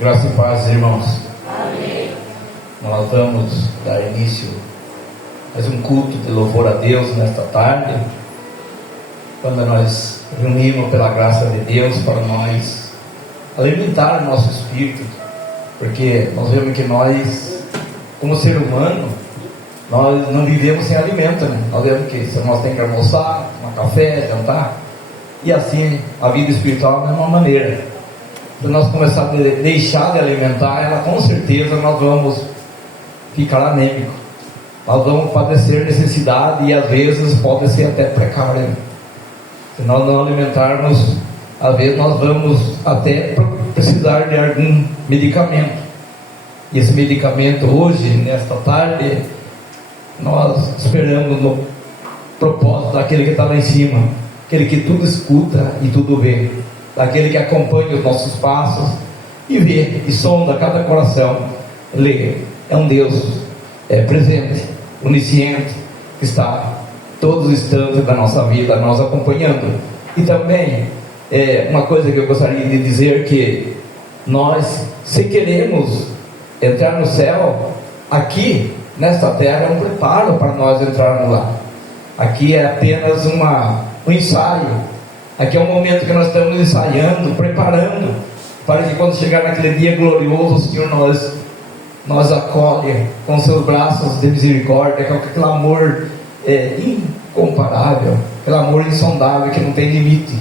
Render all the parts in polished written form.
Graça e paz, irmãos. Amém. Nós vamos dar início a mais um culto de louvor a Deus nesta tarde, quando nós reunimos pela graça de Deus para nós alimentar o nosso espírito, porque nós vemos que nós, como ser humano, nós não vivemos sem alimento, né? Nós vemos que nós temos que almoçar, tomar café, jantar, e assim a vida espiritual é da mesma maneira. Se nós começarmos a deixar de alimentar ela, com certeza nós vamos ficar anêmicos, nós vamos padecer necessidade e às vezes pode ser até precário. Se nós não alimentarmos, às vezes nós vamos até precisar de algum medicamento, e esse medicamento hoje, nesta tarde, nós esperamos no propósito daquele que está lá em cima, aquele que tudo escuta e tudo vê, daquele que acompanha os nossos passos e vê e sonda cada coração. Ele é um Deus presente, onisciente, que está todos os instantes da nossa vida nos acompanhando. E também uma coisa que eu gostaria de dizer, que nós, se queremos entrar no céu, aqui nesta terra é um preparo para nós entrarmos lá. Aqui é apenas um ensaio. Aqui é um momento que nós estamos ensaiando, preparando, para que quando chegar naquele dia glorioso, o Senhor nos acolhe com seus braços de misericórdia, com aquele amor incomparável, aquele amor insondável que não tem limite.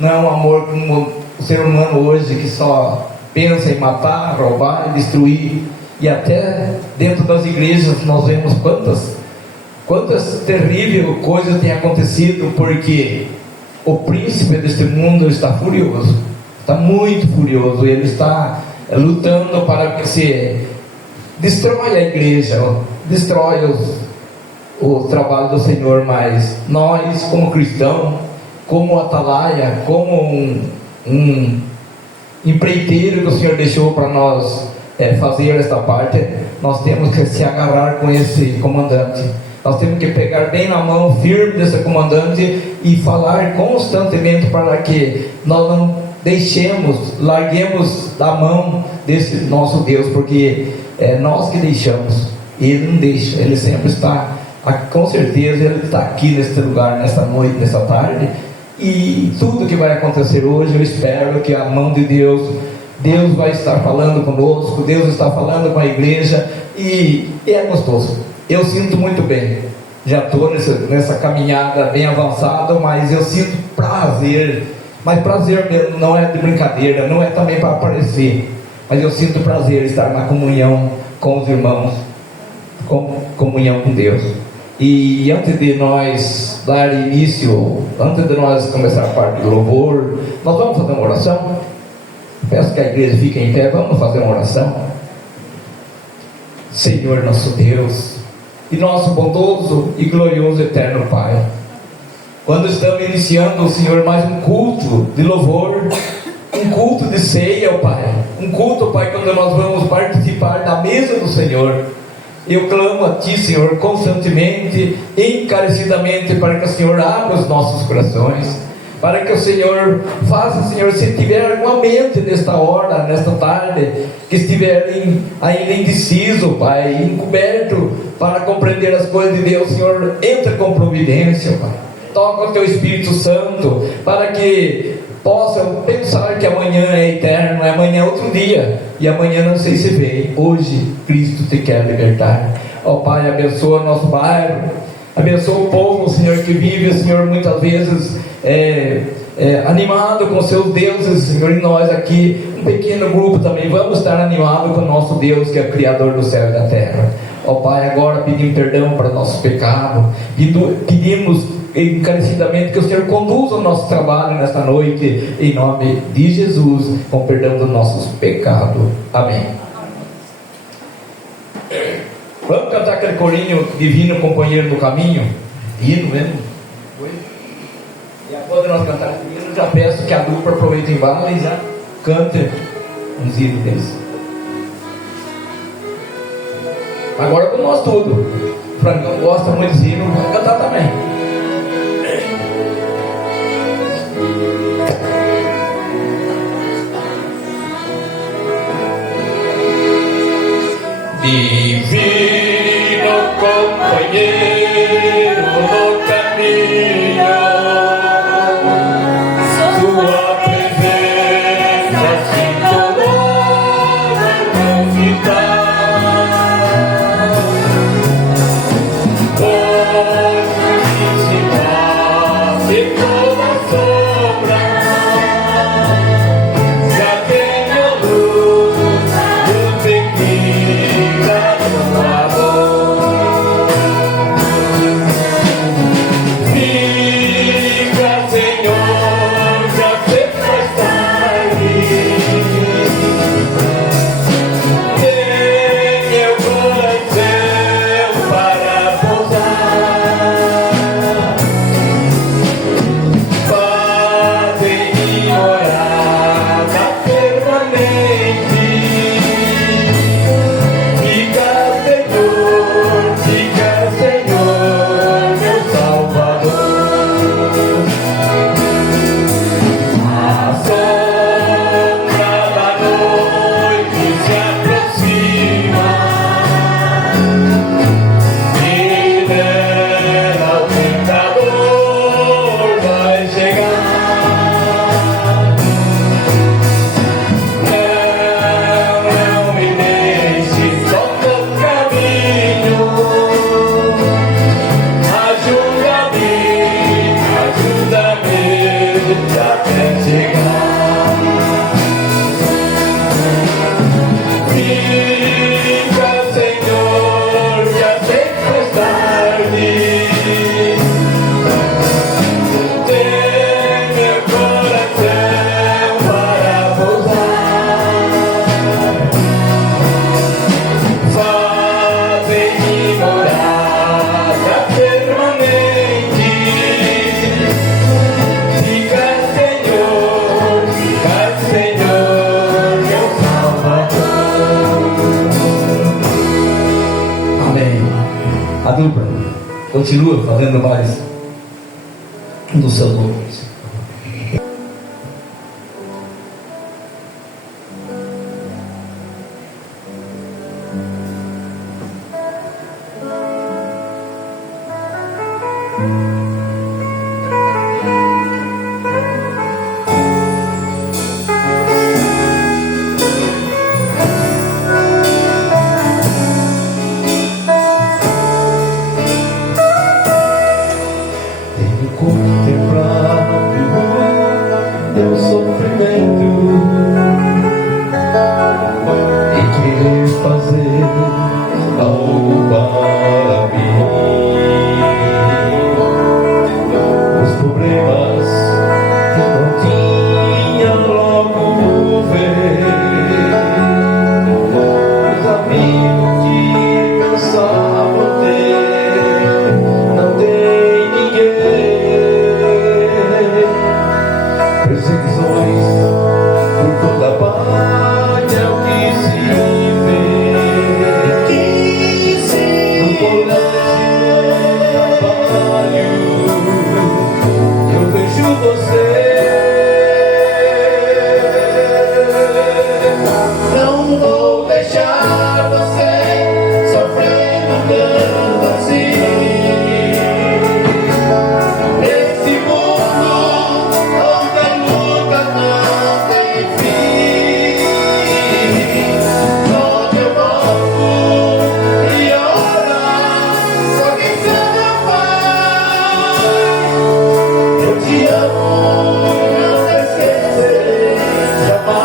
Não é um amor como o ser humano hoje, que só pensa em matar, roubar e destruir. E até dentro das igrejas nós vemos quantas terríveis coisas têm acontecido, porque o príncipe deste mundo está furioso, está muito furioso. Ele está lutando para que se destrói a igreja, destrói o trabalho do Senhor. Mas nós, como cristãos, como atalaia, como um empreiteiro que o Senhor deixou para nós fazer esta parte, nós temos que se agarrar com esse comandante. Nós temos que pegar bem na mão firme desse comandante e falar constantemente para que nós não larguemos da mão desse nosso Deus, porque é nós que deixamos, Ele não deixa, Ele sempre está, com certeza Ele está aqui neste lugar, nesta noite, nesta tarde. E tudo que vai acontecer hoje, eu espero que a mão de Deus vai estar falando conosco, Deus está falando com a igreja, e é gostoso. Eu sinto muito bem, já estou nessa caminhada bem avançada, mas eu sinto prazer, mas prazer mesmo, não é de brincadeira, não é também para aparecer, mas eu sinto prazer estar na comunhão com os irmãos, com comunhão com Deus. E antes de nós dar início, antes de nós começar a parte do louvor, nós vamos fazer uma oração. Peço que a igreja fique em pé, vamos fazer uma oração. Senhor nosso Deus e nosso bondoso e glorioso eterno Pai, quando estamos iniciando, Senhor, mais um culto de louvor, um culto de ceia, ó Pai, um culto, Pai, quando nós vamos participar da mesa do Senhor, eu clamo a Ti, Senhor, constantemente, encarecidamente, para que o Senhor abra os nossos corações, para que o Senhor faça, Senhor, se tiver alguma mente nesta hora, nesta tarde, que estiver ainda indeciso, Pai, encoberto para compreender as coisas de Deus, Senhor, entra com providência, Pai. Toca o Teu Espírito Santo, para que possa pensar que amanhã é eterno, amanhã é outro dia, e amanhã não sei se vê. Hoje Cristo te quer libertar. Ó Pai, abençoa nosso bairro, abençoa o povo, Senhor, que vive, Senhor, muitas vezes animado com seus deuses, Senhor. E nós aqui, um pequeno grupo também, vamos estar animados com o nosso Deus, que é o Criador do céu e da terra. Ó Pai, agora pedimos perdão para nossos pecados, pedimos encarecidamente que o Senhor conduza o nosso trabalho nesta noite, em nome de Jesus, com perdão dos nossos pecados. Amém. Vamos cantar aquele corinho Divino Companheiro do Caminho? Hino mesmo? E após nós cantar esse hino, já peço que a dupla aproveite em bala e já cante uns hinos deles. Agora com nós tudo. O Francão gosta muito de hino, vamos cantar também. Divino companheiro do caminho, sua presença sinto logo convidar. Hoje se passe toda sombra, já tenho luz do tequila do amor. Fica, Senhor, já sei mais tarde. Tem meu coração para pousar. Fazem-me morada permanente. Fica, Senhor, meu Salvador. A sombra da noite se aproxima, e nela o tentador vai chegar. Não me deixe só no caminho. Ajuda-me até chegar. Fica, Senhor, já sei que é tarde. Tem meu coração para pousar. Fazem-me morada permanente. Fica, Senhor, meu Salvador. Amém. A dupla continua fazendo mais um dos seus louvores. Tenho contemplado teu sofrimento e querer fazer algo para mim. Os problemas que não tinha logo ver, os amigos que pensavam ter, não tem ninguém. Perseguições por toda parte é o que se vê. No colégio, no trabalho, eu vejo você. Não vou deixar você sofrendo tanto assim. Nesse mundo onde a luta não tem fim, onde eu volto e orar, só quem sabe é o Pai. Eu te amo, não te esquecerei jamais.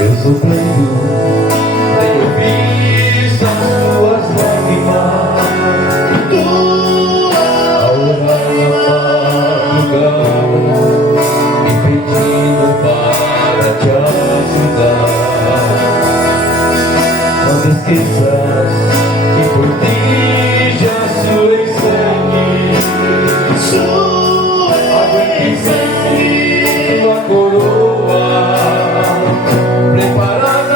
Eu sofrendo, tenho visto as tuas lágrimas, a orar na madrugada, me pedindo para te ajudar. Não te esqueças que por ti já suei sangue. Aguente sempre uma coroa preparada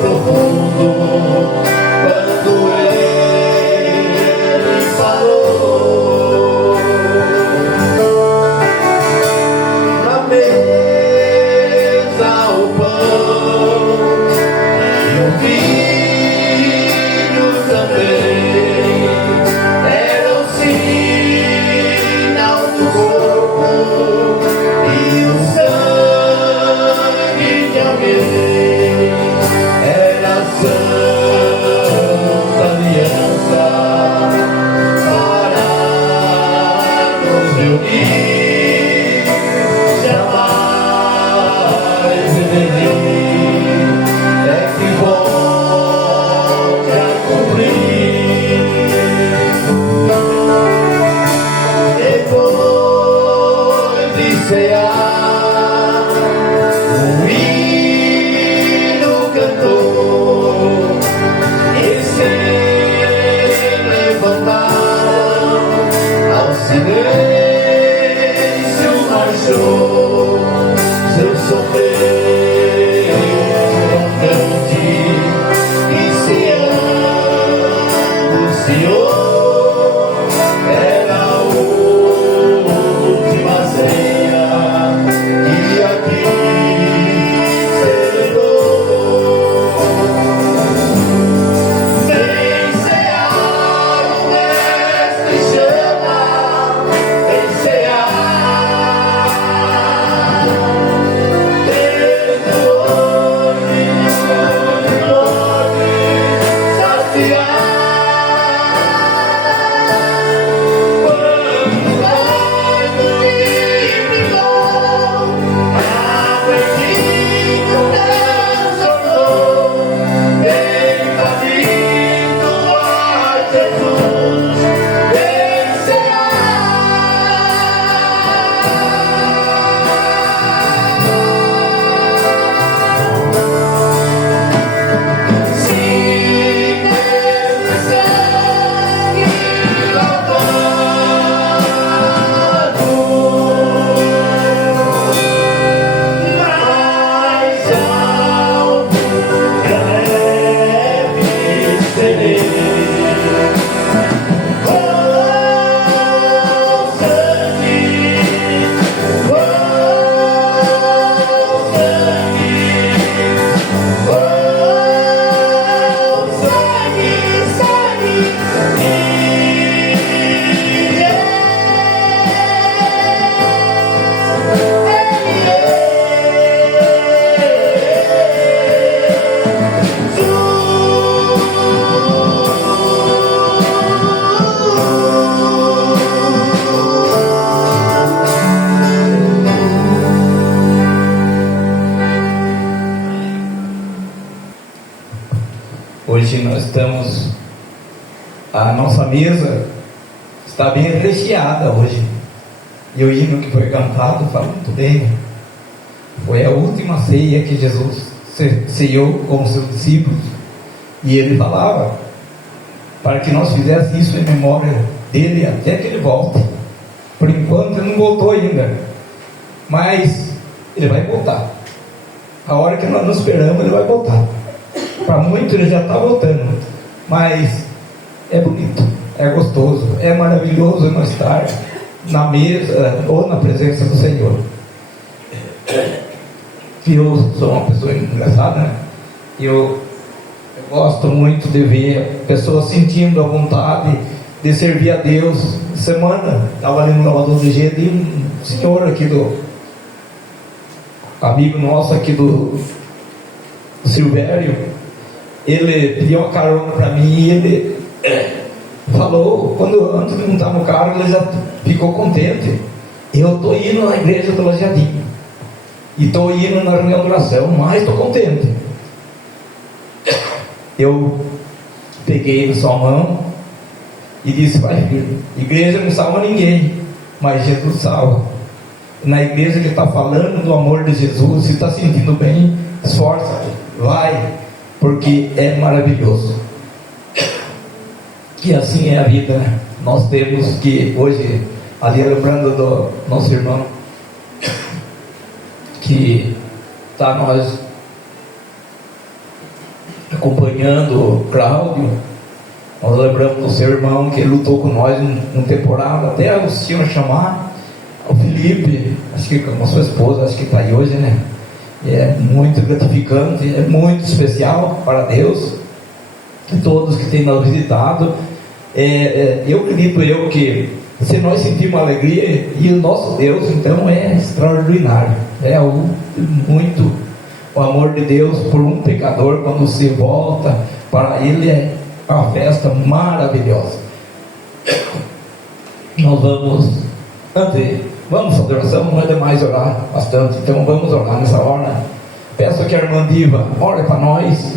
profundo, quando Ele falou, na mesa o pão e o vinho também era o sinal do corpo e o sangue de alguém. Era a Santa Aliança para nos reunir, jamais revelir, é que volte a cumprir. Depois de cear, o hino cantou, e sem levantar, ao silêncio marchou, seu sofrer constante, e o Senhor era a última ceia que aqui celebrou. Vem cear, o Mestre chama, vem cear, desde hoje pode saciar. Quando vai no livre vão, aprendido transformou, vem faminto a Jesus, vem se nesse sangue lavado, mais alto deve ser. Oh, sangue, oh, sangue, sangue, Hoje nós estamos, a nossa mesa está bem recheada hoje. E o hino que foi cantado fala muito bem. Foi a última ceia que Jesus ceiou com os seus discípulos. E ele falava para que nós fizéssemos isso em memória dele até que ele volte. Por enquanto ele não voltou ainda, mas ele vai voltar. A hora que nós não esperamos, ele vai voltar. Para muitos ele já está voltando, mas é bonito, é gostoso, é maravilhoso nós estar na mesa ou na presença do Senhor. Eu sou uma pessoa engraçada, né? Eu gosto muito de ver pessoas sentindo a vontade de servir a Deus. Semana estava ali no lavador de gelo e um senhor aqui amigo nosso aqui do Silvério, ele pediu uma carona para mim e ele falou, antes de montar no carro, ele já ficou contente. Eu estou indo na igreja do Lajeadinho e estou indo na reunião de oração, mas estou contente. Eu peguei na sua mão e disse: vai, filho, igreja não salva ninguém, mas Jesus salva. Na igreja que está falando do amor de Jesus, se está sentindo bem, esforça, vai, porque é maravilhoso. E assim é a vida, né? Nós temos que hoje, ali lembrando do nosso irmão, que está nós acompanhando o Cláudio. Nós lembramos do seu irmão que lutou com nós numa temporada, até o senhor chamar o Felipe, acho que com a sua esposa, acho que está aí hoje, né? É muito gratificante, é muito especial para Deus, e todos que têm nos visitado. Eu acredito que se nós sentimos alegria, e o nosso Deus então é extraordinário, muito o amor de Deus por um pecador, quando se volta para Ele, é uma festa maravilhosa. Nós vamos fazer oração, não é demais orar bastante, então vamos orar nessa hora. Peço que a irmã Diva ore para nós,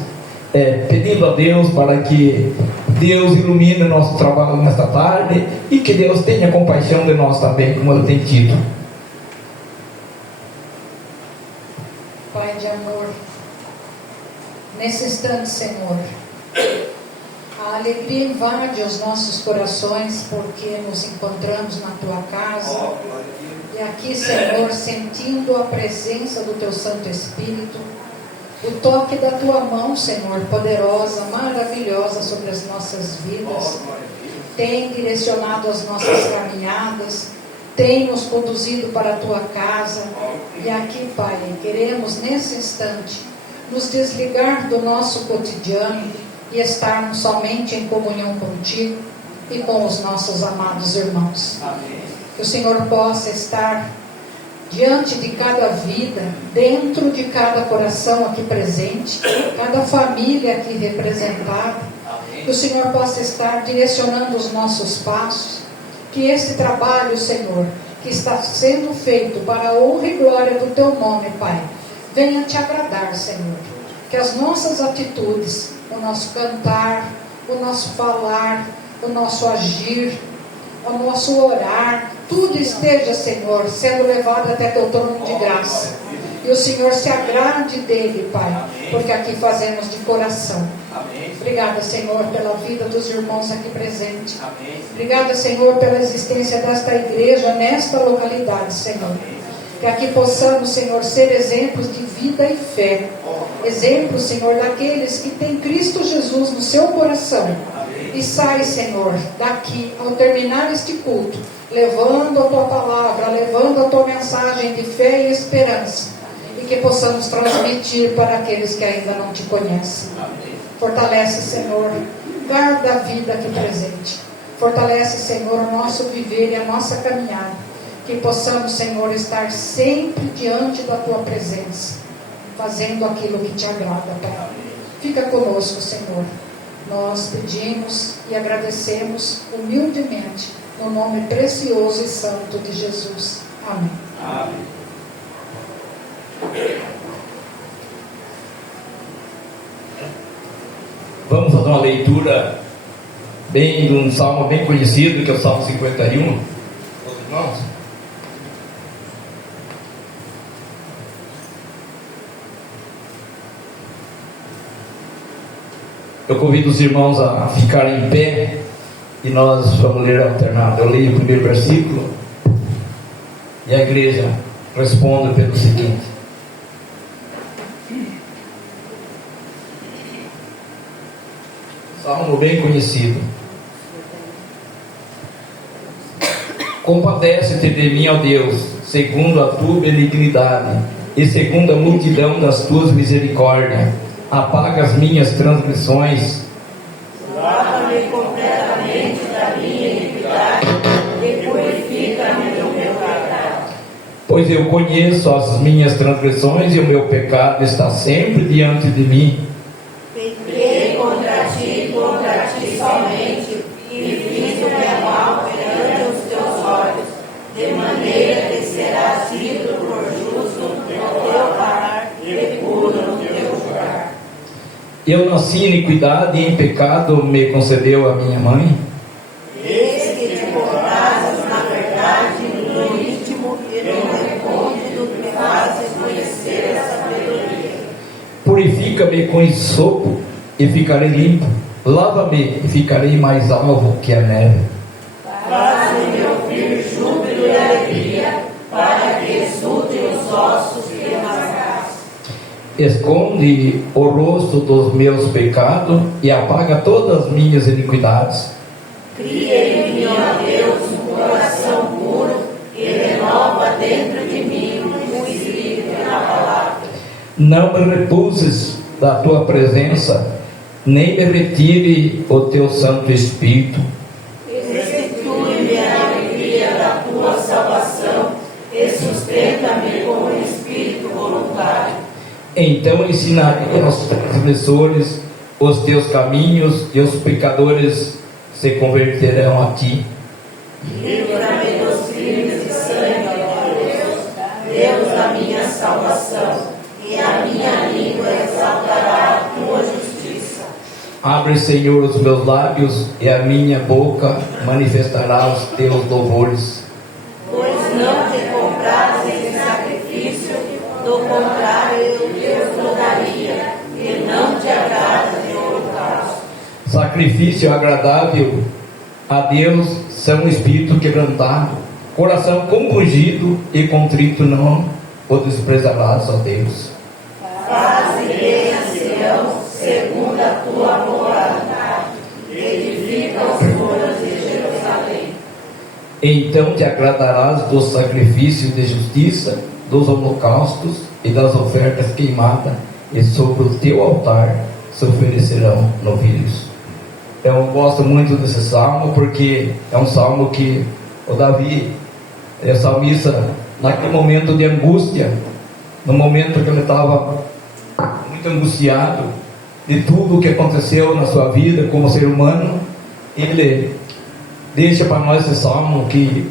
pedindo a Deus para que Deus ilumine o nosso trabalho nesta tarde, e que Deus tenha compaixão de nós também, como Ele tem tido. Pai de amor, nesse instante, Senhor, a alegria invade os nossos corações, porque nos encontramos na Tua casa, e aqui, Senhor, sentindo a presença do Teu Santo Espírito, o toque da Tua mão, Senhor, poderosa, maravilhosa sobre as nossas vidas, tem direcionado as nossas caminhadas, tem nos conduzido para a Tua casa. E aqui, Pai, queremos nesse instante nos desligar do nosso cotidiano e estarmos somente em comunhão contigo e com os nossos amados irmãos. Que o Senhor possa estar diante de cada vida, dentro de cada coração aqui presente, cada família aqui representada. Que o Senhor possa estar direcionando os nossos passos. Que esse trabalho, Senhor, que está sendo feito para a honra e glória do Teu nome, Pai, venha Te agradar, Senhor. Que as nossas atitudes, o nosso cantar, o nosso falar, o nosso agir, o nosso orar, tudo esteja, Senhor, sendo levado até Teu trono de graça. E o Senhor se agrade dele, Pai, porque aqui fazemos de coração. Obrigada, Senhor, pela vida dos irmãos aqui presentes. Obrigada, Senhor, pela existência desta igreja nesta localidade, Senhor. Que aqui possamos, Senhor, ser exemplos de vida e fé. Exemplos, Senhor, daqueles que têm Cristo Jesus no seu coração. E sai, Senhor, daqui, ao terminar este culto, levando a Tua palavra, levando a Tua mensagem de fé e esperança. E que possamos transmitir para aqueles que ainda não Te conhecem. Fortalece, Senhor, guarda a vida aqui presente. Fortalece, Senhor, o nosso viver e a nossa caminhada. Que possamos, Senhor, estar sempre diante da Tua presença, fazendo aquilo que Te agrada, Pai. Fica conosco, Senhor. Nós pedimos e agradecemos humildemente, no nome precioso e santo de Jesus. Amém. Amém. Vamos fazer uma leitura de um salmo bem conhecido, que é o Salmo 51. Os irmãos? Eu convido os irmãos a ficarem em pé e nós vamos ler alternado. Eu leio o primeiro versículo e a igreja responde pelo seguinte: salmo bem conhecido. Compadece-te de mim, ó Deus, segundo a tua benignidade e segundo a multidão das tuas misericórdias. Apaga as minhas transgressões. Lava-me completamente da minha iniquidade e purifica-me do meu pecado. Pois eu conheço as minhas transgressões e o meu pecado está sempre diante de mim. Pequei contra ti somente, e fiz o que é mal perante os teus olhos, de maneira que serás tido por justo no teu parar e puro no teu julgar. Eu nasci em iniquidade e em pecado me concebeu a minha mãe. Eis que te portazes na verdade no íntimo e no recôndito me fazes conhecer a sabedoria. Purifica-me com hisopo e ficarei limpo. Lava-me e ficarei mais alvo que a neve. Faz-me ouvir júbilo e alegria, para que exultem os ossos que me rasgaste. Esconde o rosto dos meus pecados e apaga todas as minhas iniquidades. Cria em mim, ó Deus, um coração puro e renova dentro de mim um espírito na palavra. Não me recuses da tua presença, nem me retire o teu Santo Espírito. Restitui-me a alegria da tua salvação e sustenta-me com um espírito voluntário. Então ensinarei aos transgressores os teus caminhos, e os pecadores se converterão a ti. Livra-me dos crimes de sangue, ó Deus, Deus da minha salvação, e a minha língua exaltará a tua justiça. Abre, Senhor, os meus lábios, e a minha boca manifestará os teus louvores. Pois não te comprases em sacrifício, do contrário eu te rodaria, e não te agrada de holocausto. Sacrifício agradável a Deus são um espírito quebrantado, coração compungido e contrito não o desprezarás, ó Deus. Faze-lhe a Sião segundo a tua morada, edifica os muros de Jerusalém. Então te agradarás dos sacrifícios de justiça, dos holocaustos e das ofertas queimadas, e sobre o teu altar se oferecerão novilhos. Eu gosto muito desse salmo, porque é um salmo que o Davi, é salmista, naquele momento de angústia, no momento que ele estava muito angustiado de tudo o que aconteceu na sua vida como ser humano, ele deixa para nós esse salmo que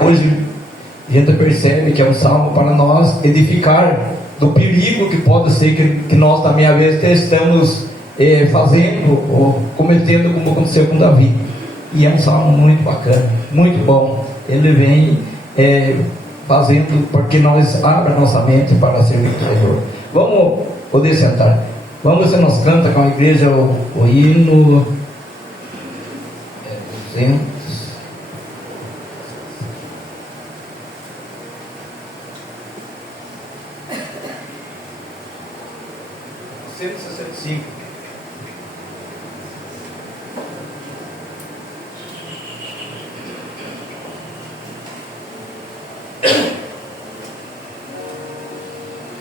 hoje a gente percebe que é um salmo para nós edificar do perigo que pode ser que nós também às vezes estamos fazendo ou cometendo, como aconteceu com Davi. E é um salmo muito bacana, muito bom. Ele vem fazendo porque nós abra nossa mente para servir o Senhor. Vamos poder sentar. Vamos, você nos canta com a igreja o hino 200.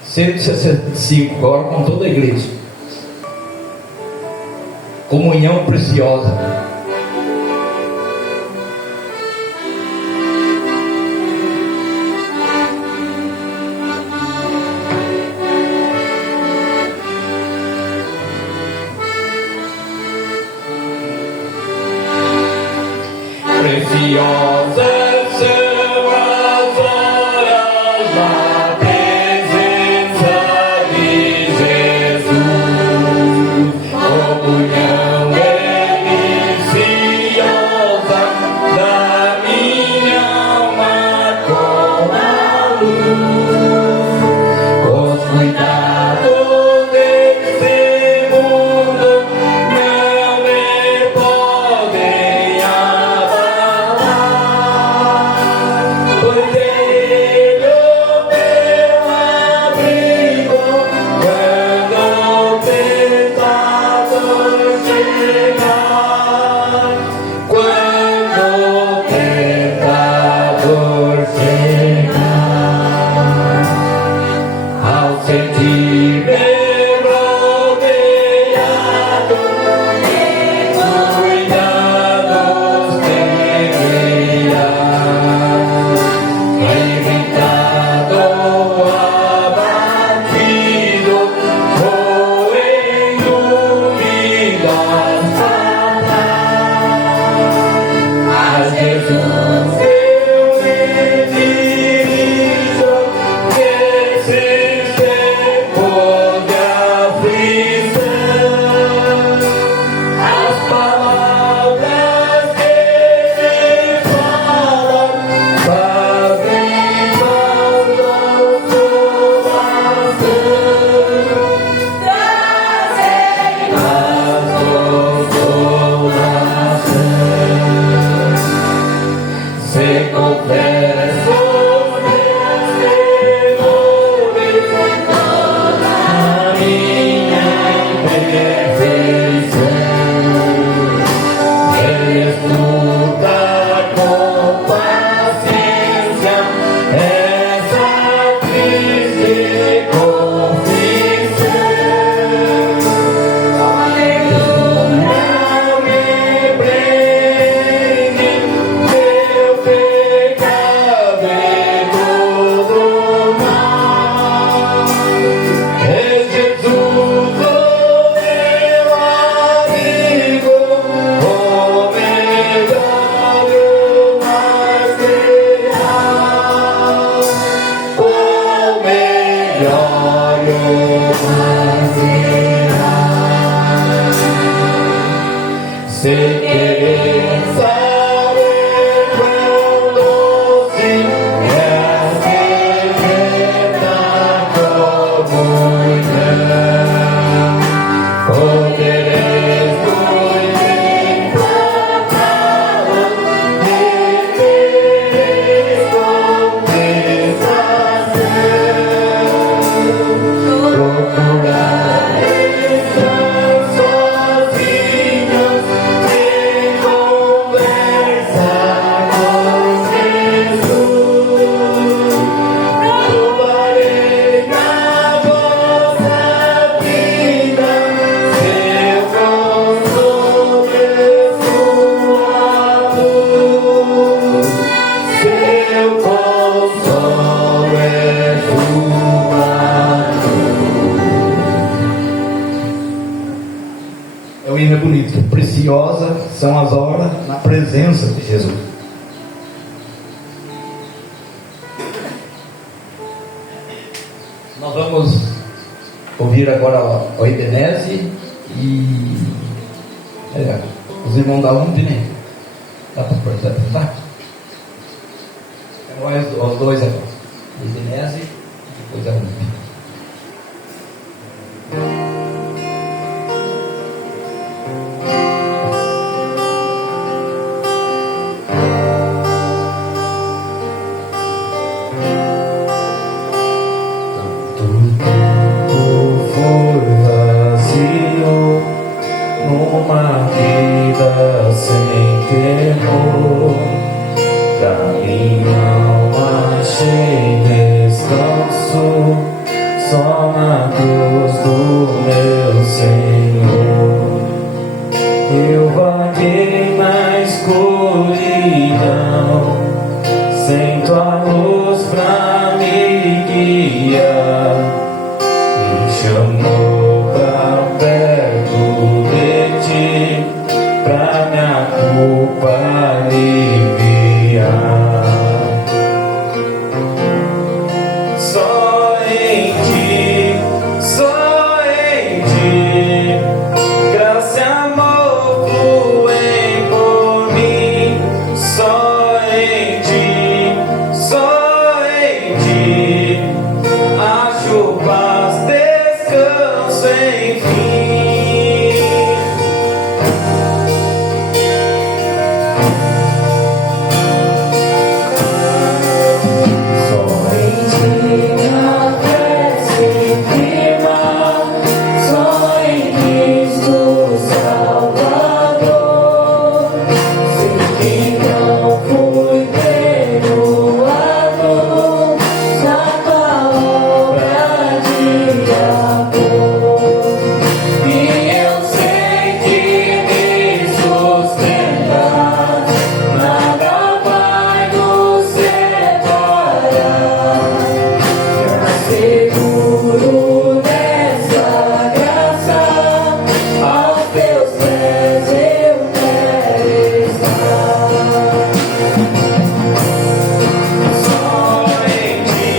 Cento e 65, agora com toda a igreja. Comunhão preciosa. Preciosa. Sem querer saber quão doce é a comunhão. Podereis contemplar, vivereis com satisfação. Procurareis sozinhos sem conversar com Jesus. Provarei na vossa vida seu consolo e sua luz. Seu consolo e sua luz. É um hino bonito. Preciosa são as horas na presença de Jesus. Nós vamos ouvir agora o Ebeneze e os irmãos da UND, né? Dá para apresentar? Agora os dois agora. Ebeneze e depois a UND. Foi vazio numa vida sem temor. Pra minha alma achei descanso só na cruz do meu Senhor. Eu vaguei na escuridão sem tua luz pra me guiar. Me chamou pra perto de ti, pra minha culpa aliviar. Só em ti, graça e amor fluem por mim. Só em ti, acho paz, descanso enfim. Só em ti minha fé se firma, só em Cristo Salvador. Sei que não fui perdoado na tua obra de amor. E eu sei que me sustentas, nada vai nos separar. Seguro nessa graça, aos teus pés eu quero estar. Só em ti,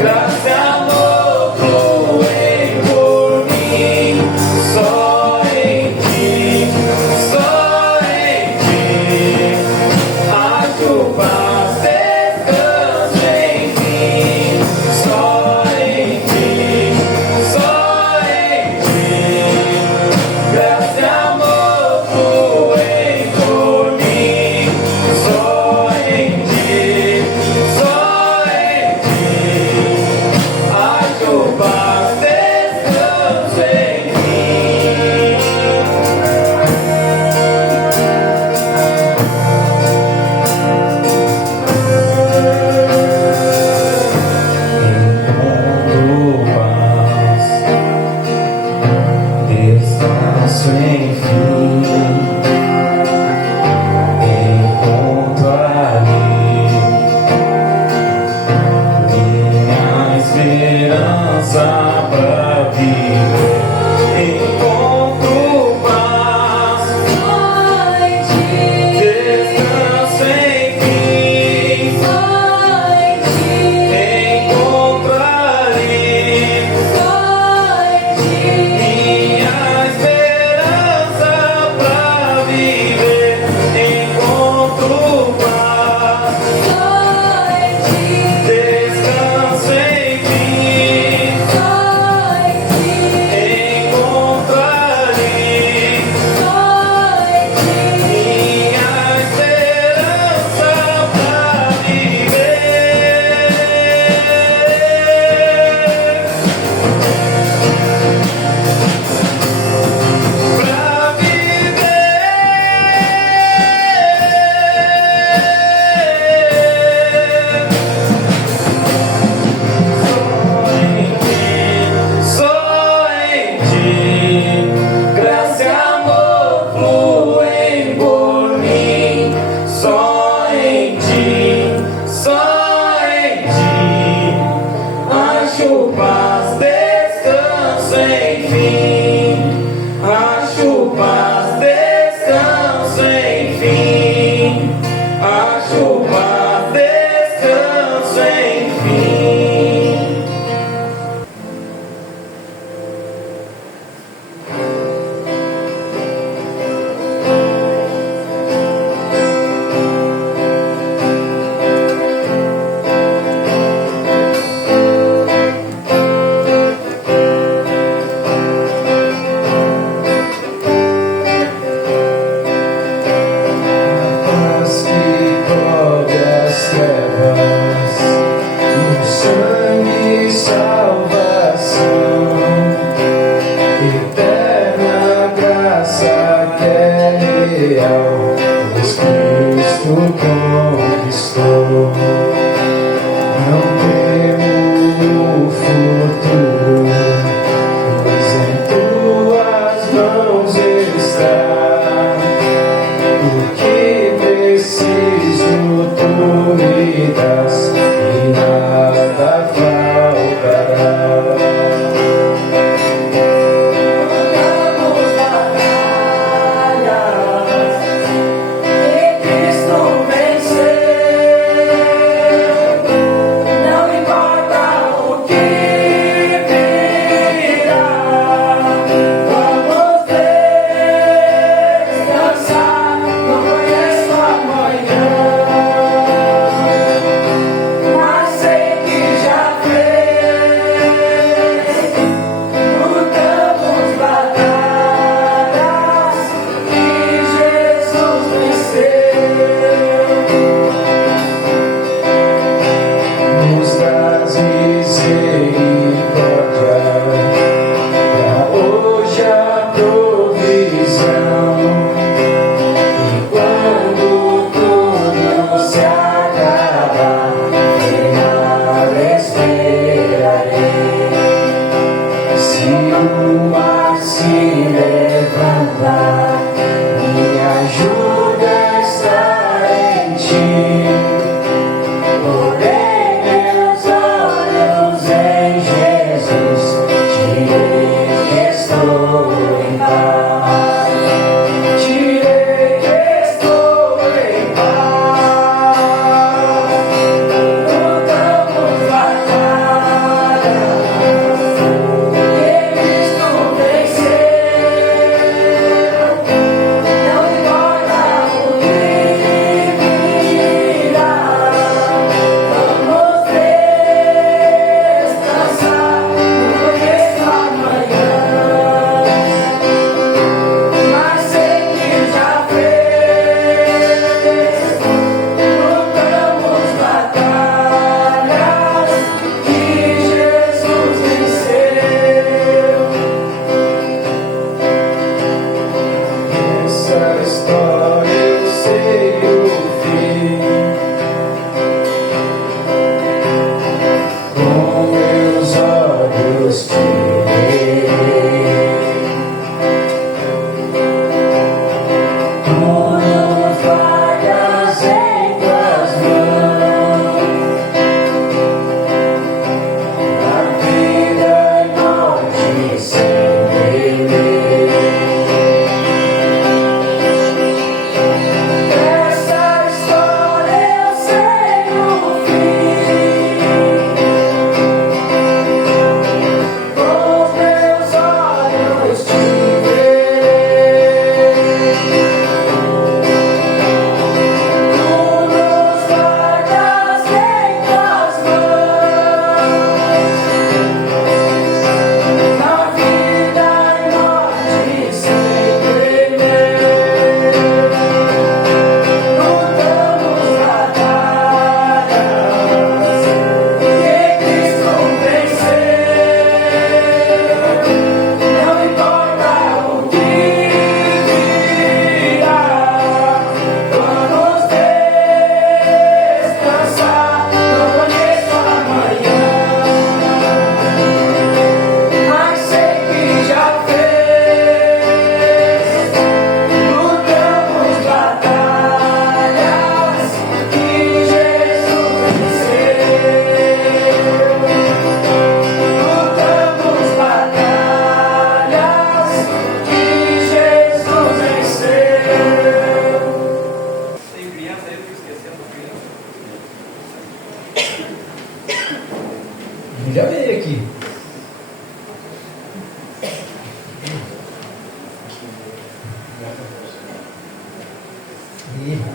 graça e amor fluem por mim. Só em ti, acho paz, descanso enfim. Só em ti, graça e amor fluem por mim. Só em ti, acho paz, descanso enfim. Encontro paz, descanso enfim. Encontro ali minha esperança pra viver. Encontro paz, descanso enfim. Encontro aqui. E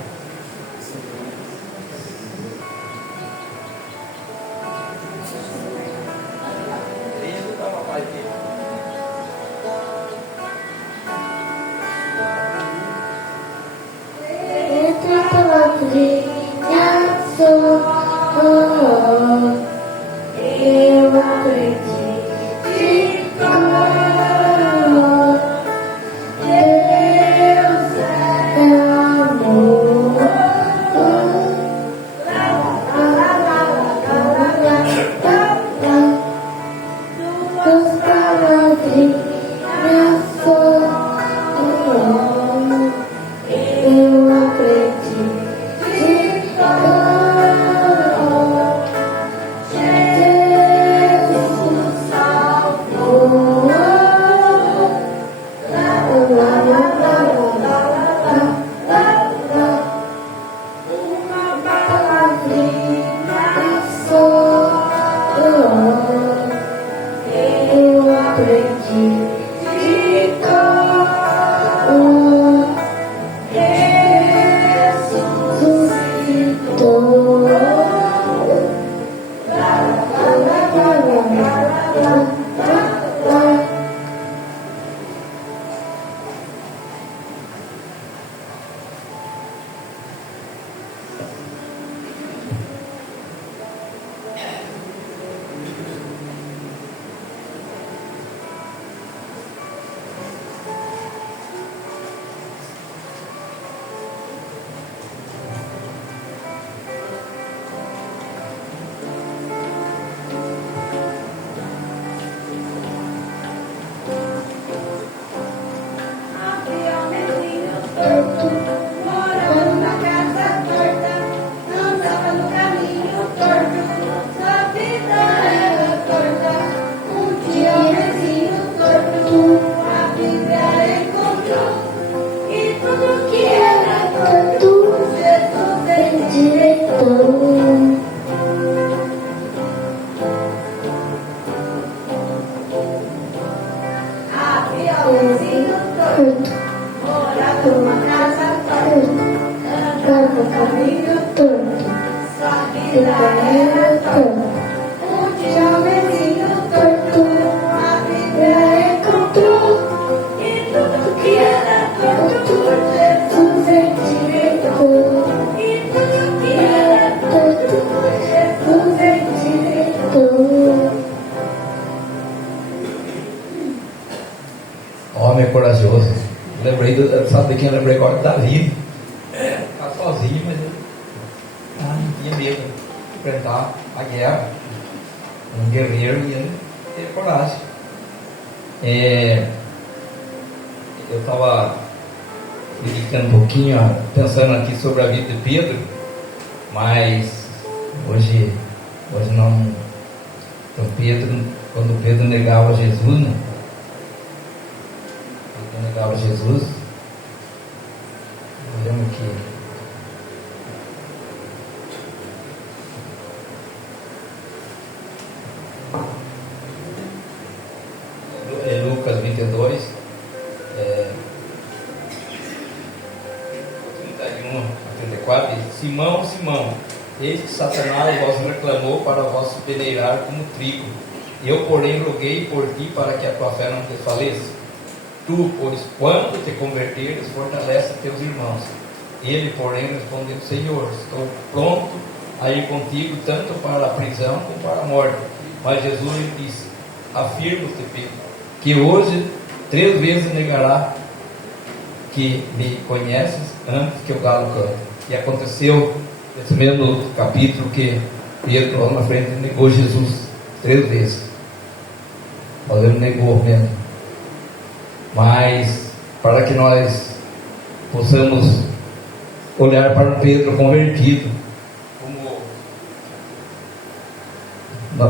homem corajoso. Lembrei, sabe de quem eu lembrei agora? Davi. Está sozinho, mas ele não tinha medo de enfrentar a guerra. Um guerreiro, e ele teve coragem. Eu estava meditando um pouquinho, pensando aqui sobre a vida de Pedro, mas hoje não. Então Pedro, quando Pedro negava Jesus, né? Negava Jesus. Eu lembro que Lucas 22, 31 a 34, diz: Simão, Simão, eis que Satanás vos reclamou para vos peneirar como trigo. Eu, porém, roguei por ti para que a tua fé não desfaleça. Tu, pois, quando te converteres, fortalece teus irmãos. Ele, porém, respondeu: Senhor, estou pronto a ir contigo, tanto para a prisão como para a morte. Mas Jesus lhe disse: Afirmo-te, Pedro, que hoje 3 vezes negará que me conheces antes que o galo cante. E aconteceu nesse mesmo capítulo que Pedro, lá na frente, negou Jesus 3 vezes. Mas ele negou mesmo. Mas para que nós possamos olhar para o Pedro convertido, como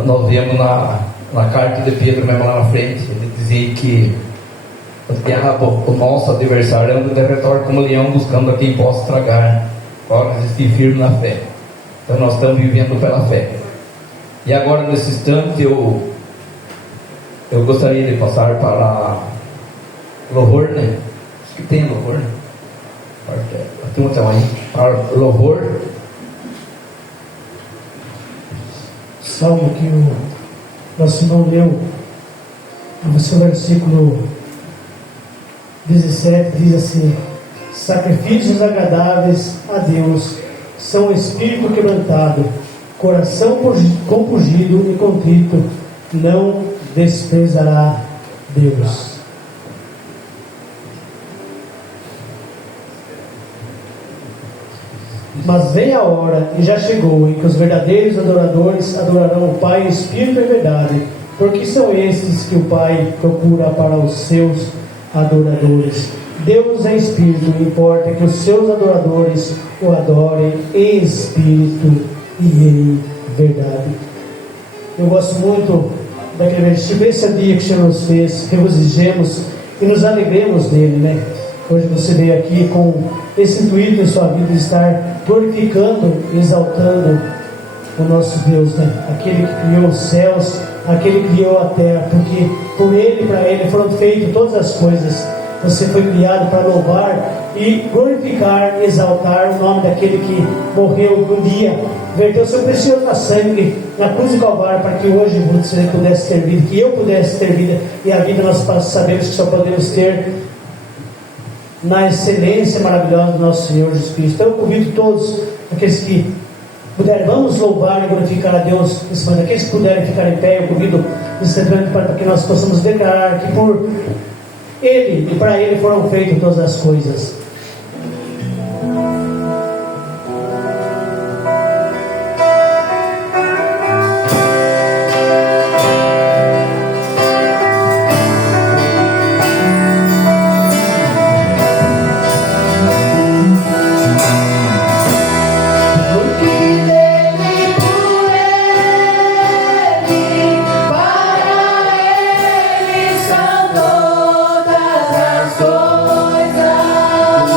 nós vemos na carta de Pedro mesmo lá na frente, ele dizia que o diabo, o nosso adversário, anda de redor como leão buscando a quem possa tragar, para resistir firme na fé. Então nós estamos vivendo pela fé. E agora nesse instante eu Eu gostaria de passar para louvor, né? Acho que tem louvor, né? A turma está aí. Para louvor. Salmo que o nosso irmão leu, no seu versículo 17, diz assim: sacrifícios agradáveis a Deus são o espírito quebrantado, coração compungido e contrito, não desprezará Deus. Mas vem a hora, e já chegou, em que os verdadeiros adoradores adorarão o Pai em espírito e verdade, porque são estes que o Pai procura para os seus adoradores. Deus é espírito, importa que os seus adoradores o adorem em espírito e em verdade. Eu gosto muito daquele versículo: esse é o dia que o Senhor nos fez, regozijemos e nos alegremos nele, né? Hoje você veio aqui com esse intuito em sua vida de estar glorificando, exaltando o nosso Deus, né? Aquele que criou os céus, aquele que criou a terra, porque por Ele e para Ele foram feitas todas as coisas. Você foi criado para louvar e glorificar, exaltar o nome daquele que morreu um dia, verteu seu precioso sangue na cruz do Calvário, para que hoje você pudesse ter vida, que eu pudesse ter vida, e a vida nós sabemos que só podemos ter na excelência maravilhosa do nosso Senhor Jesus Cristo. Então eu convido todos aqueles que puderem, vamos louvar e glorificar a Deus nesse momento. Aqueles que puderem ficar em pé, eu convido para que nós possamos declarar que por Ele e para Ele foram feitas todas as coisas. Para ele são todas as coisas.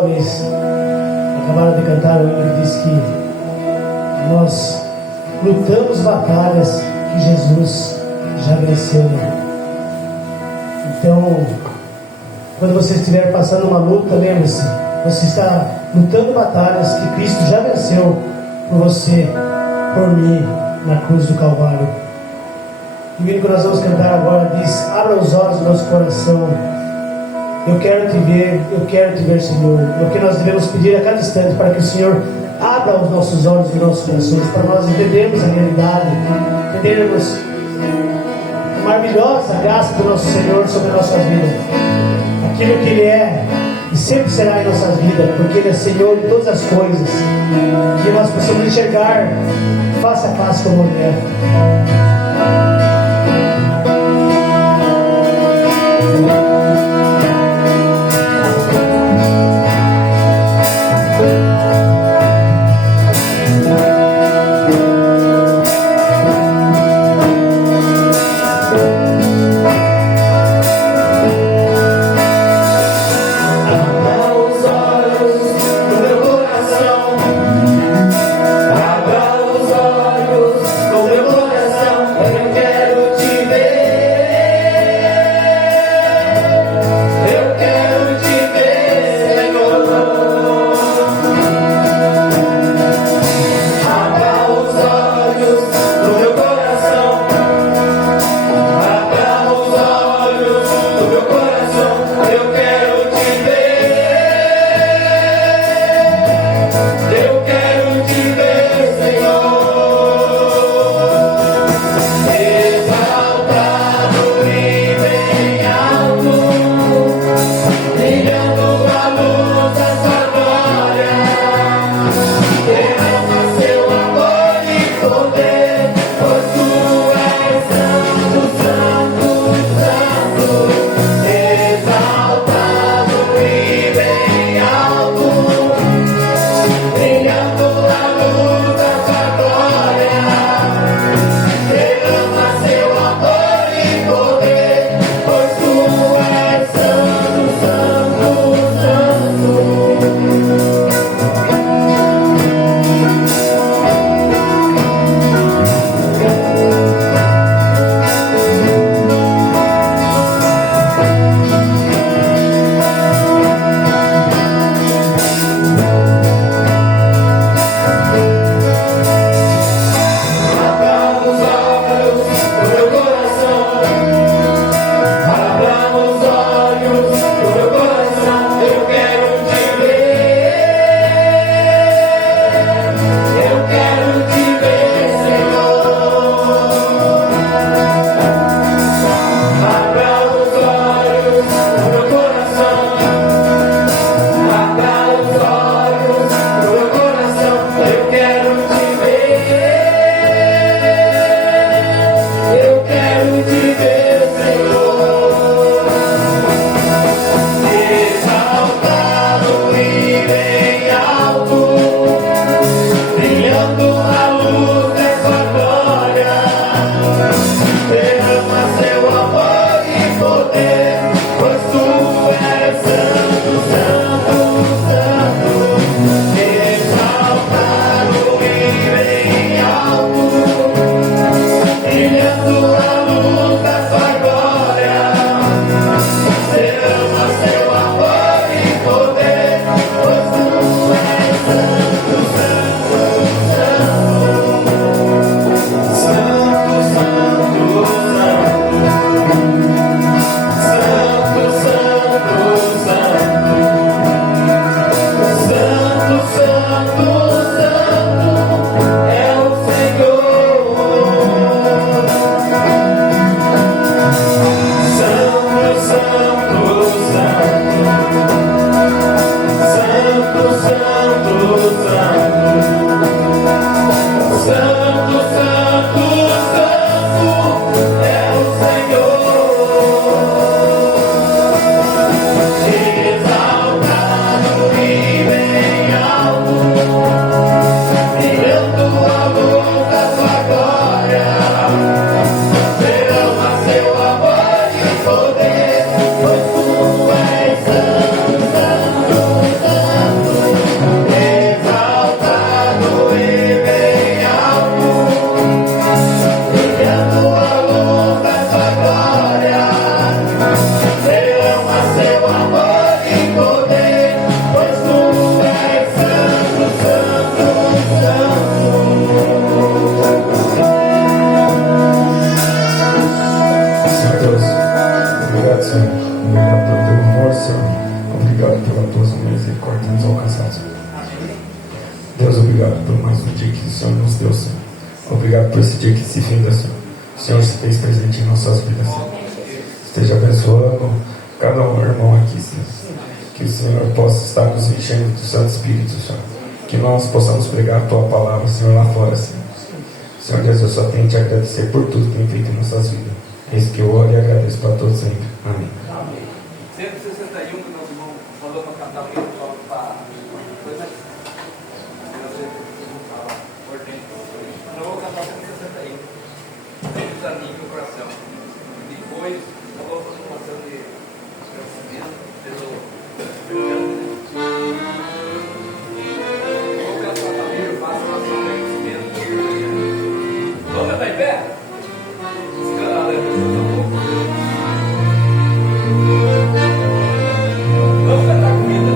jovens acabaram de cantar o hino que diz que nós lutamos batalhas que Jesus já venceu. Então, quando você estiver passando uma luta, lembre-se, você está lutando batalhas que Cristo já venceu por você, por mim, na cruz do Calvário. O hino que nós vamos cantar agora diz: abra os olhos do nosso coração. Eu quero te ver, Senhor. É o que nós devemos pedir a cada instante, para que o Senhor abra os nossos olhos e os nossos corações, para nós entendermos a realidade, entendermos a maravilhosa graça do nosso Senhor sobre nossas vidas, aquilo que Ele é e sempre será em nossas vidas, porque Ele é Senhor de todas as coisas, que nós possamos enxergar face a face como Ele é. Abra os olhos do meu coração, eu quero mais um dia que o Senhor nos deu, Senhor. Obrigado por esse dia que se finda, Senhor. O Senhor se fez presente em nossas vidas, Senhor. Esteja abençoando cada um irmão aqui, Senhor. Que o Senhor possa estar nos enchendo do Santo Espírito, Senhor. Que nós possamos pregar a Tua palavra, Senhor, lá fora, Senhor. Senhor Deus, eu só tenho te agradecer por tudo que tem feito em nossas vidas. É isso que eu oro e agradeço para todos sempre. Amém. 161 que nosso irmão falou para cantar o hino, só para coisa. Eu vou cantar 161. Sem desânimo no coração. Depois, eu vou fazer uma ação de agradecimento pelo perdão. Vou cantar também, eu faço uma ação de agradecimento. Vamos cantar em pé? Vamos cantar comida.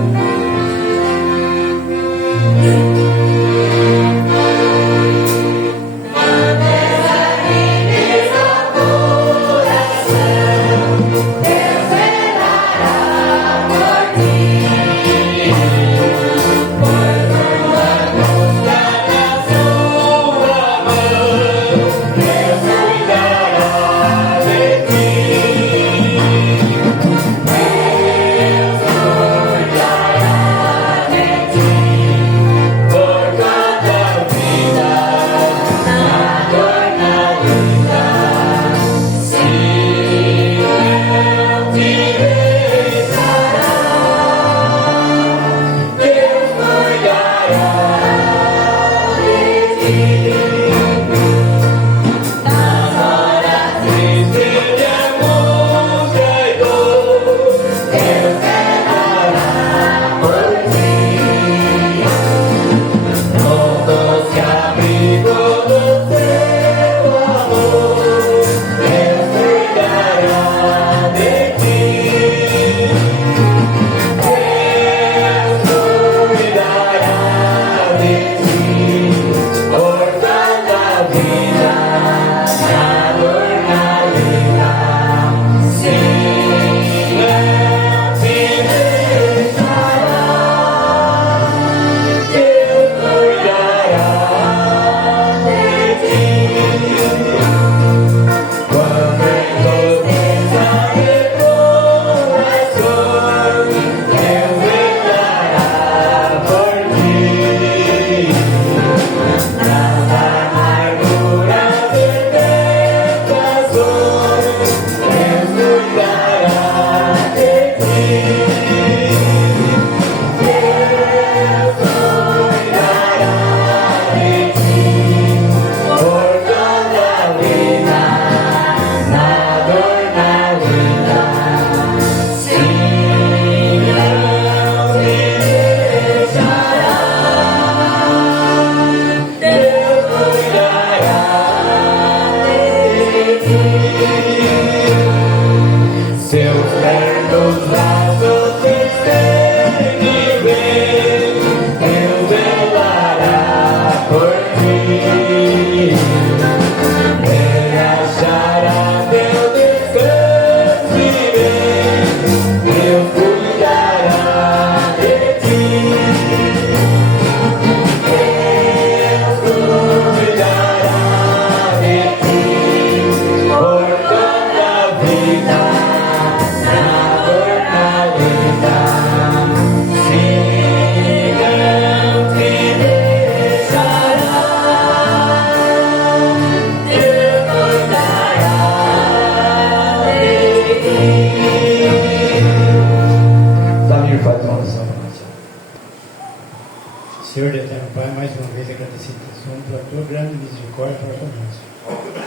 Senhor de eterno Pai, mais uma vez agradecido pela tua grande misericórdia para conosco.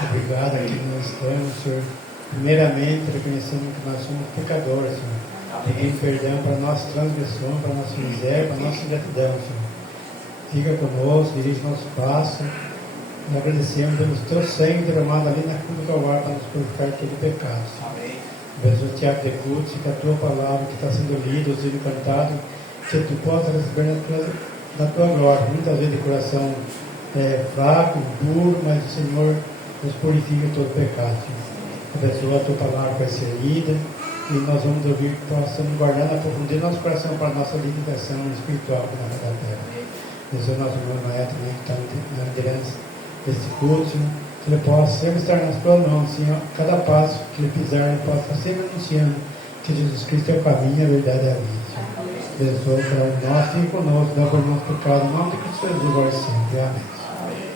Obrigado aqui que nós estamos, Senhor. Primeiramente, reconhecendo que nós somos pecadores, Senhor. Pedindo perdão para a nossa transgressão, para a nossa miséria, para a nossa ingratidão, Senhor. Fica conosco, dirige nosso passo. E agradecemos pelo teu sangue derramado ali na cruz do Calvário para nos purificar de todo pecado, Senhor. Amém. Abençoa o Tiago de Cultos e que a tua palavra que está sendo lida, ou sendo cantada, que tu possa receber da tua glória. Muitas vezes de coração fraco, duro, mas o Senhor nos purifica de todo pecado. Abençoa a tua palavra que vai ser lida e nós vamos ouvir que possamos guardar na profundidade do nosso coração para a nossa libertação espiritual aqui na terra. Abençoe o nosso irmão Maia também, que está na liderança desse culto, Senhor. Que ele possa sempre estar nas tuas mãos, Senhor. Cada passo que ele pisar, ele possa estar sempre anunciando que Jesus Cristo é o caminho, a verdade e a vida, Senhor. Abençoe para nós, fique conosco, dá por nós pecado, em nome de Cristo Jesus, agora e sempre. Amém.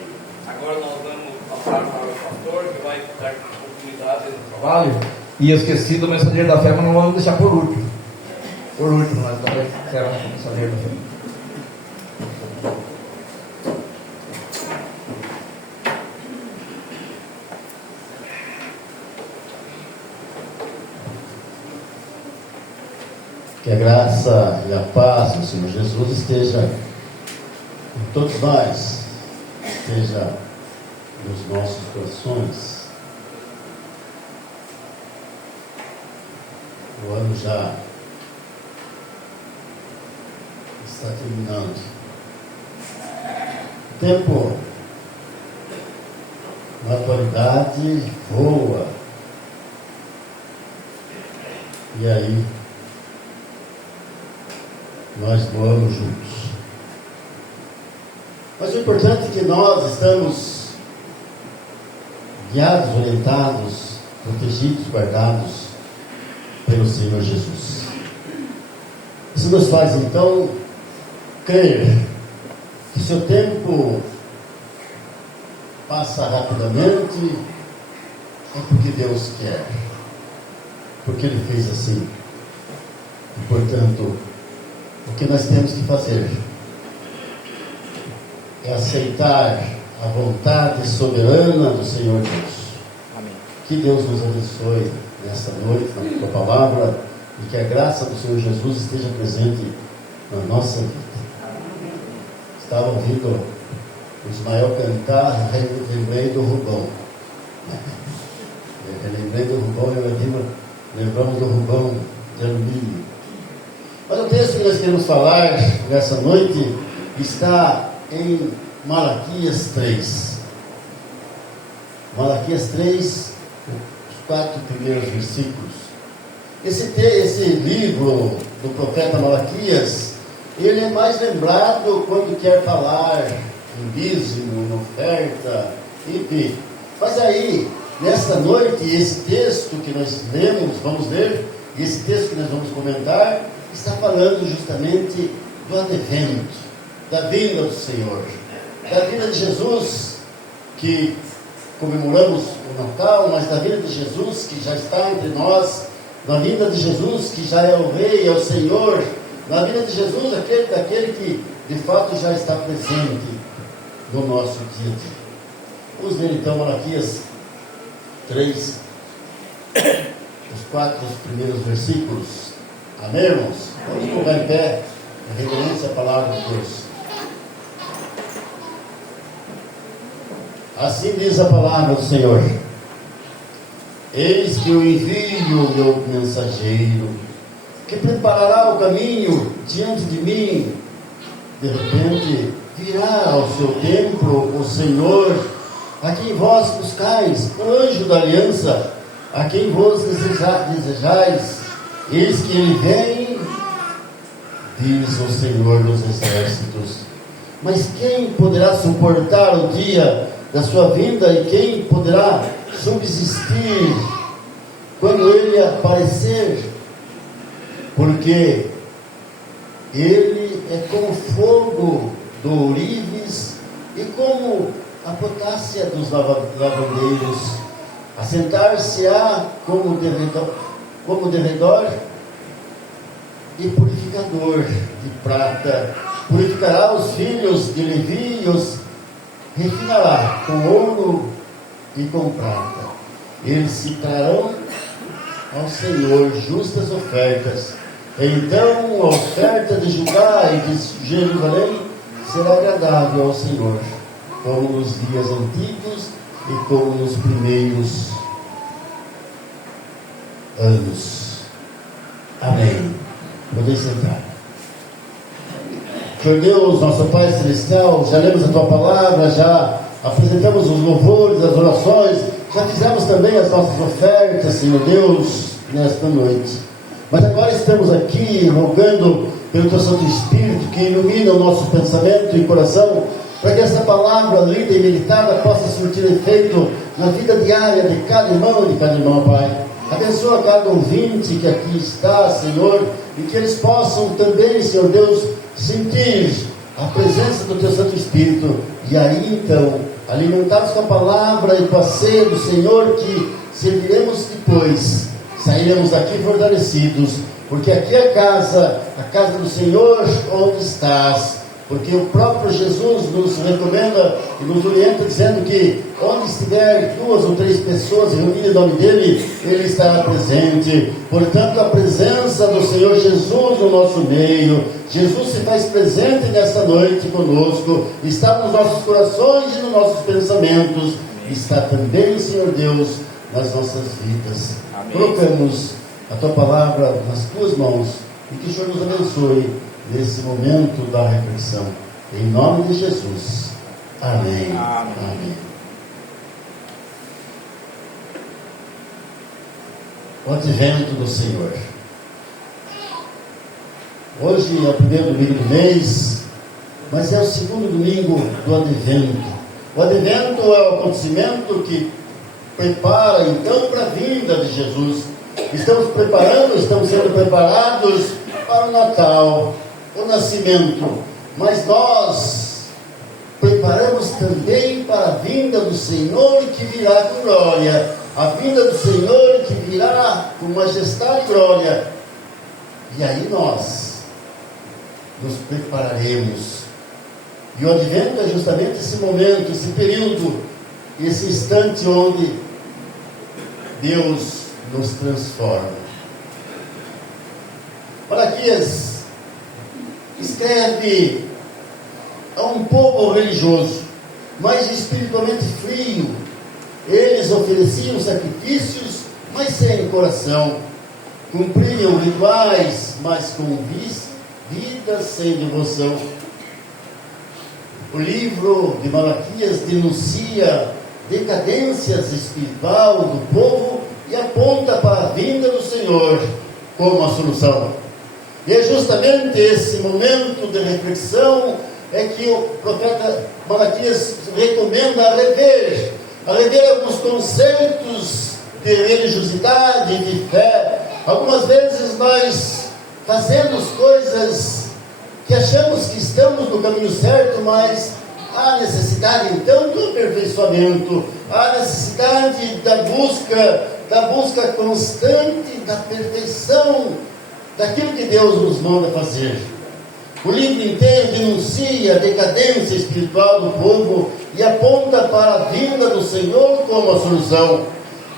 Agora nós vamos passar para o pastor, que vai dar continuidade no trabalho. E eu esqueci do mensageiro da fé, mas não vamos deixar por último. Por último, nós vamos encerrar o mensageiro da fé. Que a graça e a paz do Senhor Jesus esteja em todos nós, esteja nos nossos corações. O ano já está terminando. O tempo, na atualidade, voa. E aí, nós voamos juntos. Mas o importante é que nós estamos guiados, orientados, protegidos, guardados pelo Senhor Jesus. Isso nos faz então crer que o seu tempo passa rapidamente, é porque Deus quer, porque Ele fez assim. E portanto, o que nós temos que fazer é aceitar a vontade soberana do Senhor Deus. Amém. Que Deus nos abençoe nesta noite, na tua palavra, e que a graça do Senhor Jesus esteja presente na nossa vida. Estava ouvindo o Ismael cantar, lembrei do Rubão. Lembrei do Rubão e lembramos do Rubão de alumínio. Mas o texto que nós queremos falar nessa noite está em Malaquias 3. Malaquias 3, os 4 primeiros versículos. Esse livro do profeta Malaquias, ele é mais lembrado quando quer falar em dízimo, em oferta, enfim. Mas aí, nesta noite, esse texto que nós lemos, vamos ler, e esse texto que nós vamos comentar, está falando justamente do advento, da vinda do Senhor, da vinda de Jesus, que comemoramos o Natal, mas da vinda de Jesus que já está entre nós, da vinda de Jesus que já é o Rei, é o Senhor, da vinda de Jesus, aquele que de fato já está presente no nosso dia a dia. Vamos ler então Malaquias 3, os 4 primeiros versículos. Amém, irmãos? Vamos colocar em pé a reverência à palavra de Deus. Assim diz a palavra do Senhor: eis que eu envio o meu mensageiro, que preparará o caminho diante de mim. De repente virá ao seu templo o Senhor, a quem vós buscais, o anjo da aliança, a quem vos desejais. Eis que ele vem, diz o Senhor dos exércitos. Mas quem poderá suportar o dia da sua vinda, e quem poderá subsistir quando ele aparecer? Porque ele é como fogo do ourives e como a potássea dos lavandeiros. Assentar-se-á como devedor e purificador de prata. Purificará os filhos de Levi e os refinará com ouro e com prata. Eles se trarão ao Senhor justas ofertas. Então a oferta de Judá e de Jerusalém será agradável ao Senhor, como nos dias antigos e como nos primeiros anos. Amém. Podem sentar. Senhor Deus, nosso Pai Celestial, já lemos a Tua Palavra, já apresentamos os louvores, as orações, já fizemos também as nossas ofertas, Senhor Deus, nesta noite. Mas agora estamos aqui rogando pelo Teu Santo Espírito, que ilumina o nosso pensamento e coração, para que essa palavra lida e meditada possa surtir efeito na vida diária de cada irmão e de cada irmã, Pai. Abençoa cada ouvinte que aqui está, Senhor, e que eles possam também, Senhor Deus, sentir a presença do Teu Santo Espírito, e aí então, alimentados com a palavra e com a ceia do Senhor, que serviremos depois, sairemos daqui fortalecidos, porque aqui é a casa do Senhor onde estás, porque o próprio Jesus nos recomenda e nos orienta dizendo que onde estiver 2 ou 3 pessoas reunidas em nome dele, ele estará presente. Portanto, a presença do Senhor Jesus no nosso meio, Jesus se faz presente nesta noite conosco, está nos nossos corações e nos nossos pensamentos, está também, Senhor Deus, nas nossas vidas. Amém. Colocamos a Tua palavra nas Tuas mãos e que o Senhor nos abençoe nesse momento da reflexão. Em nome de Jesus. Amém. Amém. Amém. O advento do Senhor. Hoje é o primeiro domingo do mês, mas é o segundo domingo do advento. O advento é o acontecimento que prepara então para a vinda de Jesus. Estamos sendo preparados para o Natal, o nascimento, mas nós preparamos também para a vinda do Senhor que virá com glória, a vinda do Senhor que virá com majestade e glória, e aí nós nos prepararemos. E o advento é justamente esse momento, esse período, esse instante onde Deus nos transforma. Malaquias escreve a um povo religioso, mas espiritualmente frio. Eles ofereciam sacrifícios, mas sem coração. Cumpriam rituais, mas com vida sem devoção. O livro de Malaquias denuncia decadências espiritual do povo e aponta para a vinda do Senhor como a solução. E é justamente esse momento de reflexão é que o profeta Malaquias recomenda a rever alguns conceitos de religiosidade, de fé. Algumas vezes nós fazemos coisas que achamos que estamos no caminho certo, mas há necessidade então do aperfeiçoamento, há necessidade da busca constante da perfeição daquilo que Deus nos manda fazer. O livro inteiro denuncia a decadência espiritual do povo e aponta para a vinda do Senhor como a solução.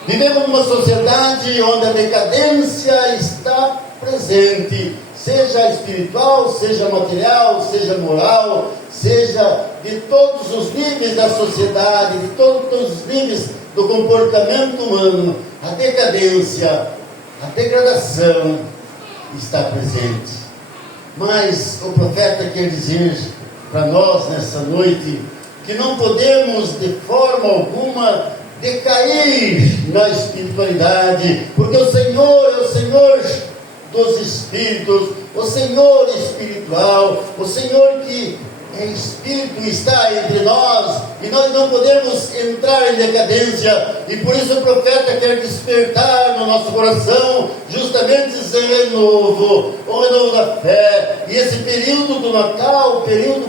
Vivemos numa sociedade onde a decadência está presente, seja espiritual, seja material, seja moral, seja de todos os níveis da sociedade, de todos os níveis do comportamento humano. A decadência, a degradação está presente. Mas o profeta quer dizer para nós nessa noite que não podemos de forma alguma decair na espiritualidade, porque o Senhor é o Senhor dos espíritos, o Senhor espiritual, o Senhor que é Espírito está entre nós, e nós não podemos entrar em decadência, e por isso o profeta quer despertar no nosso coração justamente esse renovo, o renovo da fé. E esse período do Natal, o período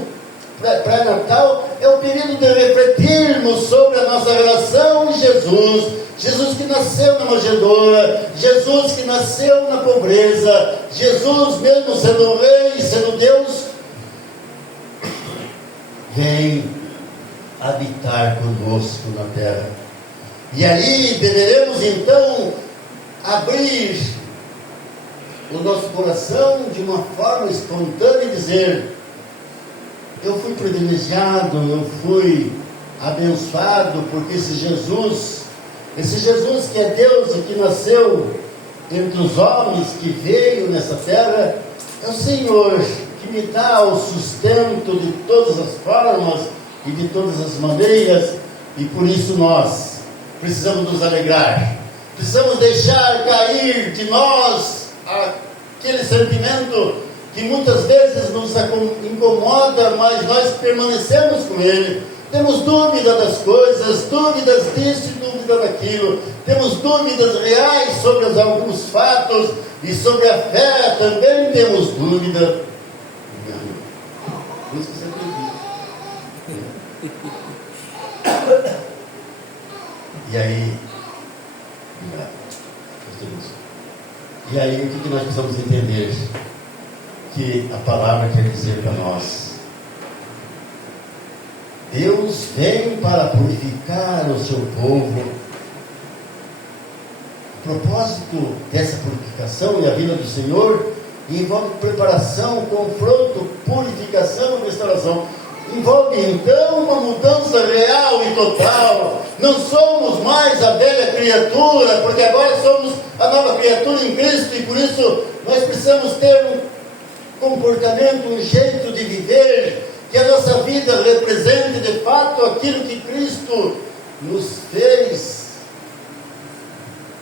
pré-natal, é o período de refletirmos sobre a nossa relação com Jesus. Jesus que nasceu na manjedoura, Jesus que nasceu na pobreza, Jesus mesmo sendo rei, sendo Deus, vem habitar conosco na terra. E ali deveremos então abrir o nosso coração de uma forma espontânea e dizer: eu fui privilegiado, eu fui abençoado, porque esse Jesus que é Deus e que nasceu entre os homens, que veio nessa terra, é o Senhor que me dá o sustento de todas as formas e de todas as maneiras, e por isso nós precisamos nos alegrar, precisamos deixar cair de nós aquele sentimento que muitas vezes nos incomoda, mas nós permanecemos com Ele. Temos dúvida das coisas, dúvidas disso e dúvida daquilo. Temos dúvidas reais sobre alguns fatos e sobre a fé também temos dúvida. Por isso que você acredita. E aí, e aí o que nós precisamos entender? Que a palavra quer dizer para nós: Deus vem para purificar o seu povo. O propósito dessa purificação e a vida do Senhor envolve preparação, confronto, purificação e restauração. Envolve então uma mudança real e total. Não somos mais a velha criatura, porque agora somos a nova criatura em Cristo, e por isso nós precisamos ter um comportamento, um jeito de viver, que a nossa vida represente de fato aquilo que Cristo nos fez.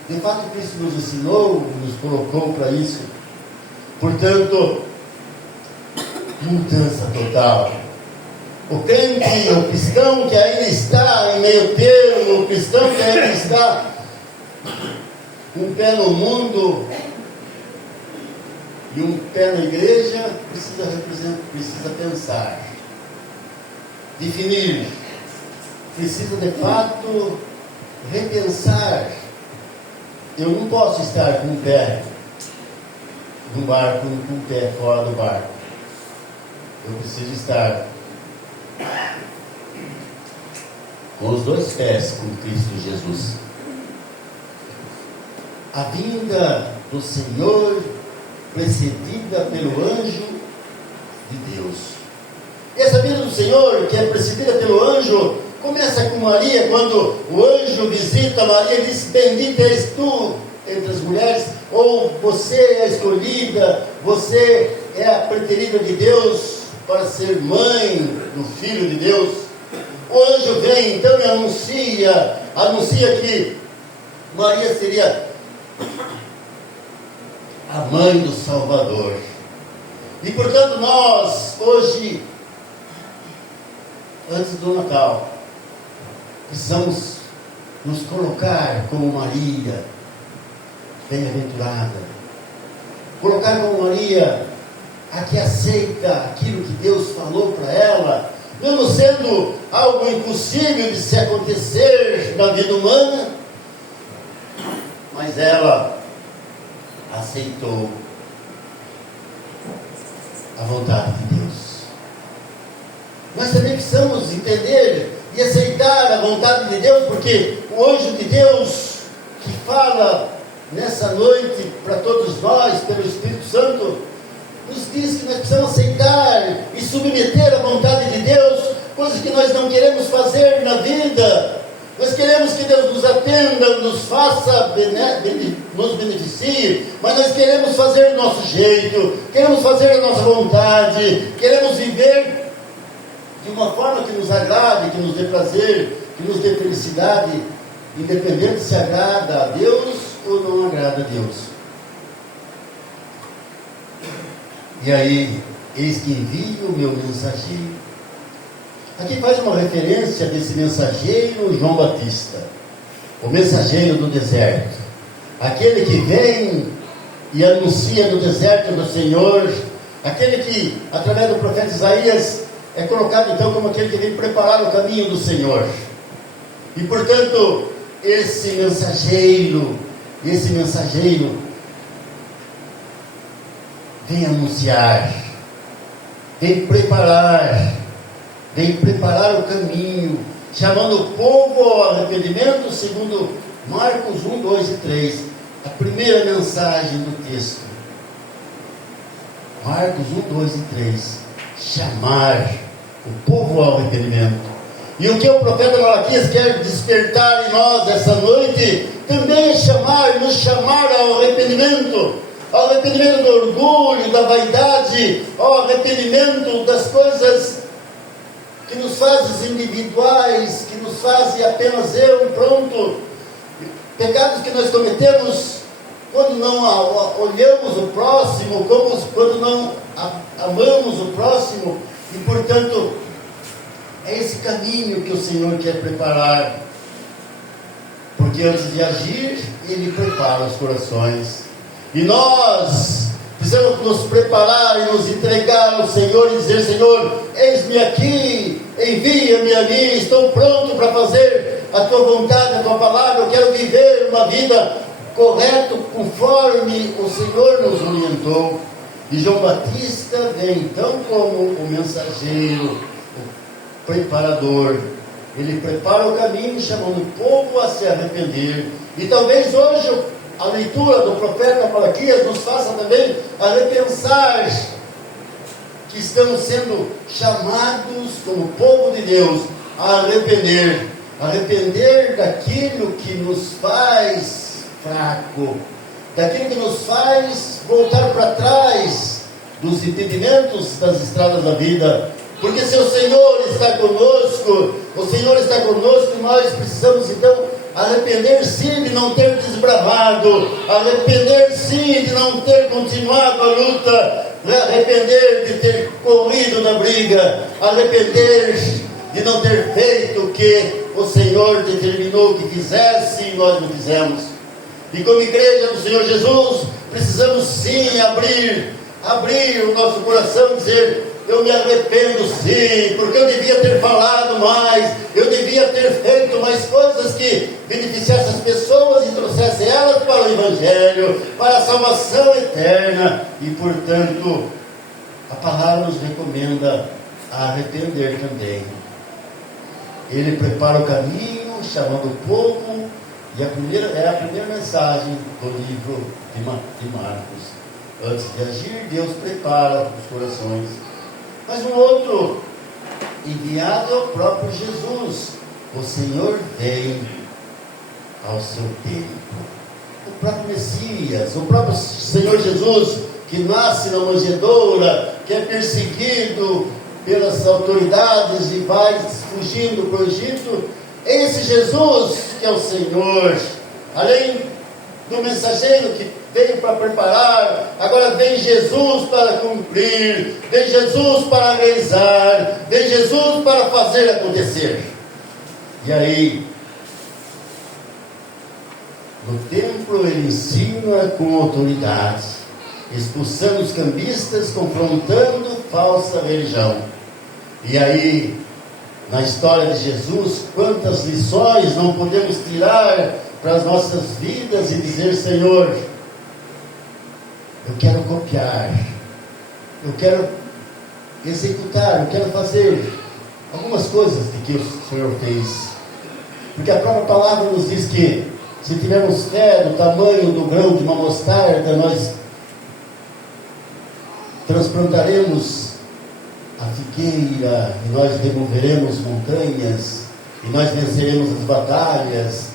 De fato, Cristo nos ensinou, nos colocou para isso. Portanto, mudança total. O crente, o cristão que ainda está em meio termo, o cristão que ainda está um pé no mundo e um pé na igreja, precisa pensar, definir, precisa de fato repensar. Eu não posso estar com um pé no barco e com um pé fora do barco. Eu preciso estar com os dois pés com Cristo Jesus. A vinda do Senhor precedida pelo anjo de Deus. E essa vinda do Senhor, que é precedida pelo anjo, começa com Maria, quando o anjo visita Maria e diz: bendita és tu entre as mulheres, ou você é a escolhida, você é a preterida de Deus para ser mãe do Filho de Deus. O anjo vem então e anuncia que Maria seria a mãe do Salvador. E portanto nós, hoje, antes do Natal, precisamos nos colocar como Maria, bem-aventurada. Colocar como Maria, a que aceita aquilo que Deus falou para ela, mesmo sendo algo impossível de se acontecer na vida humana, mas ela aceitou a vontade de Deus. Nós também precisamos entender e aceitar a vontade de Deus, porque o anjo de Deus que fala nessa noite para todos nós, pelo Espírito Santo, nos diz que nós precisamos aceitar e submeter à vontade de Deus, coisas que nós não queremos fazer na vida. Nós queremos que Deus nos atenda, nos faça, nos beneficie, mas nós queremos fazer do nosso jeito, queremos fazer a nossa vontade, queremos viver de uma forma que nos agrade, que nos dê prazer, que nos dê felicidade, independente se agrada a Deus ou não agrada a Deus. E aí, eis que envio o meu mensageiro. Aqui faz uma referência desse mensageiro João Batista, o mensageiro do deserto, aquele que vem e anuncia no deserto do Senhor, aquele que, através do profeta Isaías, é colocado então como aquele que vem preparar o caminho do Senhor. E portanto, esse mensageiro vem anunciar, vem preparar o caminho, chamando o povo ao arrependimento, segundo Marcos 1, 2 e 3, a primeira mensagem do texto. Marcos 1, 2 e 3, chamar o povo ao arrependimento. E o que o profeta Malaquias quer despertar em nós essa noite, também é nos chamar ao arrependimento do orgulho, da vaidade, ao arrependimento das coisas que nos fazem individuais, que nos fazem apenas eu e pronto, pecados que nós cometemos quando não olhamos o próximo, quando não amamos o próximo e, portanto, é esse caminho que o Senhor quer preparar. Porque antes de agir, Ele prepara os corações. E nós precisamos nos preparar e nos entregar ao Senhor e dizer: Senhor, eis-me aqui, envia-me a mim, estou pronto para fazer a Tua vontade, a Tua palavra. Eu quero viver uma vida correta conforme o Senhor nos orientou. E João Batista vem então como o mensageiro, o preparador. Ele prepara o caminho, chamando o povo a se arrepender. E talvez hoje a leitura do profeta Malaquias nos faça também a repensar que estamos sendo chamados como povo de Deus a arrepender. Arrepender daquilo que nos faz fraco, daquilo que nos faz voltar para trás dos impedimentos das estradas da vida. Porque se o Senhor está conosco, nós precisamos então arrepender sim de não ter desbravado, arrepender sim de não ter continuado a luta, arrepender de ter corrido na briga, arrepender de não ter feito o que o Senhor determinou que fizesse e nós não fizemos. E como igreja do Senhor Jesus, precisamos sim abrir o nosso coração e dizer: eu me arrependo sim, porque eu devia ter falado mais, eu devia ter feito mais coisas que beneficiassem as pessoas e trouxessem elas para o Evangelho, para a salvação eterna. E portanto, a palavra nos recomenda a arrepender também. Ele prepara o caminho, chamando o povo, e a primeira mensagem do livro de Marcos. Antes de agir, Deus prepara os corações. Mas um outro enviado é o próprio Jesus. O Senhor vem ao seu tempo. O próprio Messias, o próprio Senhor Jesus, que nasce na manjedoura, que é perseguido pelas autoridades e vai fugindo para o Egito. Esse Jesus que é o Senhor, além do mensageiro que veio para preparar, agora vem Jesus para cumprir, vem Jesus para realizar, vem Jesus para fazer acontecer. E aí, no templo ele ensina com autoridade, expulsando os cambistas, confrontando falsa religião. E aí, na história de Jesus, quantas lições não podemos tirar para as nossas vidas e dizer: Senhor, eu quero copiar, eu quero executar, eu quero fazer algumas coisas de que o Senhor fez. Porque a própria palavra nos diz que se tivermos fé do tamanho do grão de uma mostarda, nós transplantaremos a figueira, e nós removeremos montanhas, e nós venceremos as batalhas.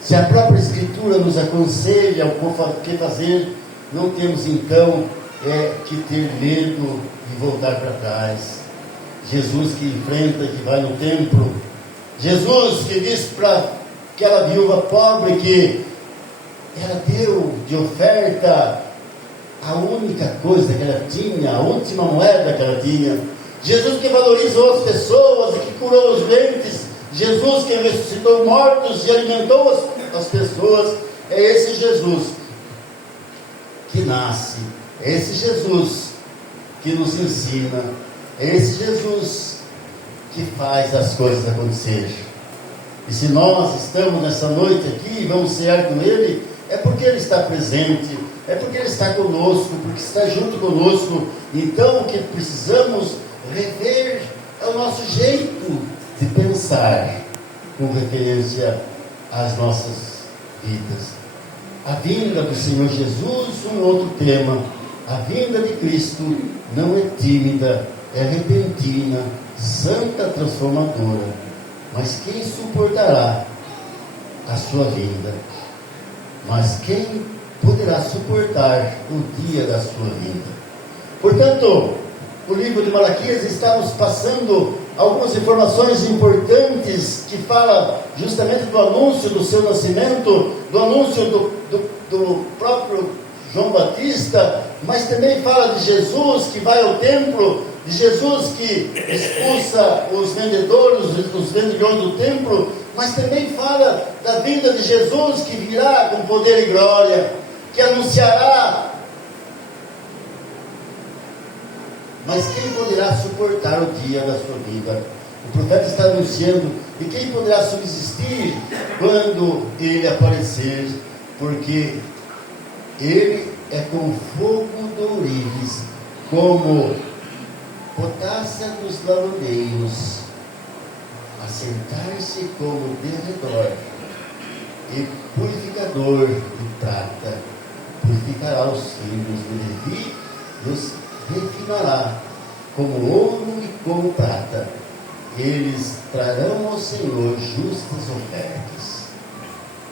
Se a própria Escritura nos aconselha o que fazer, não temos então que ter medo de voltar para trás. Jesus que enfrenta, que vai no templo, Jesus que diz para aquela viúva pobre que ela deu de oferta a única coisa que ela tinha, a última moeda que ela tinha. Jesus que valorizou as pessoas e que curou os doentes. Jesus que ressuscitou mortos e alimentou as pessoas. É esse Jesus que nasce, é esse Jesus que nos ensina, é esse Jesus que faz as coisas acontecerem. E se nós estamos nessa noite aqui e vamos cear com Ele, é porque Ele está presente, é porque Ele está conosco, porque está junto conosco. Então o que precisamos rever é o nosso jeito de pensar com referência às nossas vidas. A vinda do Senhor Jesus, um outro tema. A vinda de Cristo não é tímida, é repentina, santa, transformadora. Mas quem suportará a sua vinda? Mas quem poderá suportar o dia da sua vinda? Portanto, o livro de Malaquias está nos passando algumas informações importantes que fala justamente do anúncio do seu nascimento, do anúncio do próprio João Batista, mas também fala de Jesus que vai ao templo, de Jesus que expulsa os vendedores, os vendilhões do templo, mas também fala da vinda de Jesus que virá com poder e glória, que anunciará. Mas quem poderá suportar o dia da sua vida? O profeta está anunciando, e quem poderá subsistir quando ele aparecer? Porque ele é como fogo do ourives, como potássia dos lavandeiros, assentar-se como derredor, e purificador de prata, purificará os filhos de Levi, e os refinará como ouro e como prata. Eles trarão ao Senhor justas ofertas.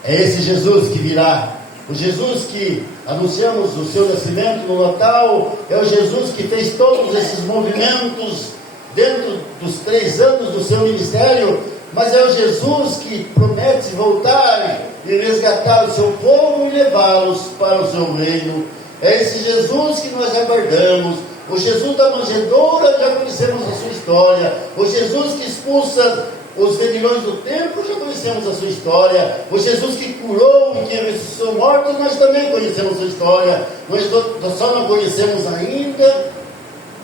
É esse Jesus que virá, o Jesus que anunciamos o seu nascimento no Natal, é o Jesus que fez todos esses movimentos dentro dos 3 anos do seu ministério, mas é o Jesus que promete voltar e resgatar o seu povo e levá-los para o seu reino. É esse Jesus que nós aguardamos. O Jesus da manjedoura, já conhecemos a sua história. O Jesus que expulsa os vendilhões do templo, já conhecemos a sua história. O Jesus que curou e que ressuscitou mortos, nós também conhecemos a sua história. Nós só não conhecemos ainda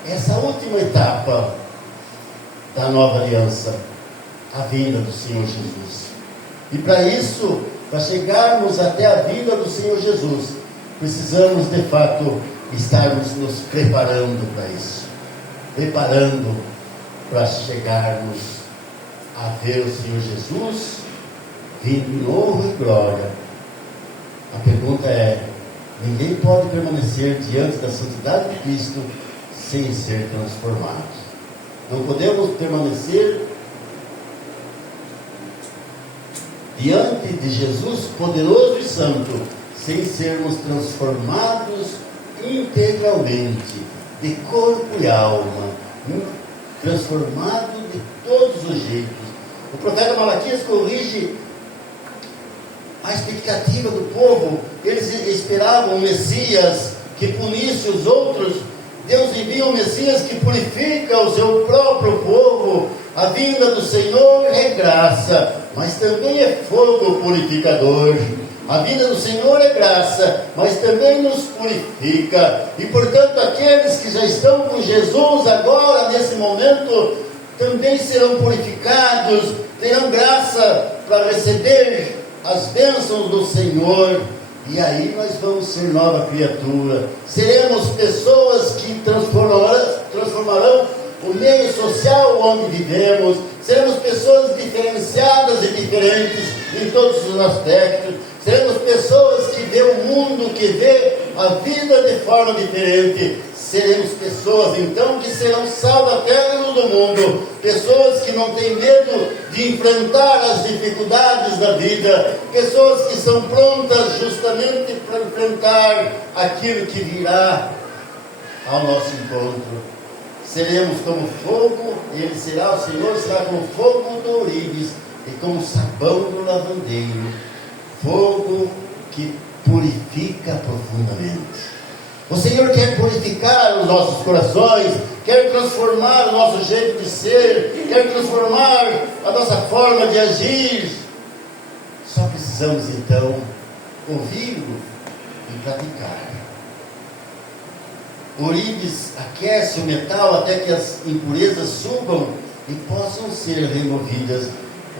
essa última etapa da nova aliança, a vinda do Senhor Jesus. E para isso, para chegarmos até a vinda do Senhor Jesus, precisamos de fato estarmos nos preparando para isso, preparando para chegarmos a ver o Senhor Jesus vindo em honra e glória. A pergunta é: ninguém pode permanecer diante da santidade de Cristo sem ser transformado. Não podemos permanecer diante de Jesus poderoso e santo sem sermos transformados integralmente, de corpo e alma, transformado de todos os jeitos. O profeta Malaquias corrige a expectativa do povo. Eles esperavam um Messias que punisse os outros. Deus envia um Messias que purifica o seu próprio povo. A vinda do Senhor é graça, mas também é fogo purificador. A vida do Senhor é graça, mas também nos purifica. E portanto, aqueles que já estão com Jesus agora, nesse momento, também serão purificados, terão graça para receber as bênçãos do Senhor. E aí nós vamos ser nova criatura. Seremos pessoas que transformarão o meio social onde vivemos. Seremos pessoas diferenciadas e diferentes em todos os aspectos. Seremos pessoas que vê o mundo, que vê a vida de forma diferente. Seremos pessoas, então, que serão sal da terra e do mundo. Pessoas que não têm medo de enfrentar as dificuldades da vida. Pessoas que são prontas justamente para enfrentar aquilo que virá ao nosso encontro. Seremos como fogo, ele será, o Senhor será como fogo do ourives e como sabão do lavandeiro. Fogo que purifica profundamente. O Senhor quer purificar os nossos corações, quer transformar o nosso jeito de ser, quer transformar a nossa forma de agir. Só precisamos então ouvi-lo e praticar. O ourives aquece o metal até que as impurezas subam e possam ser removidas.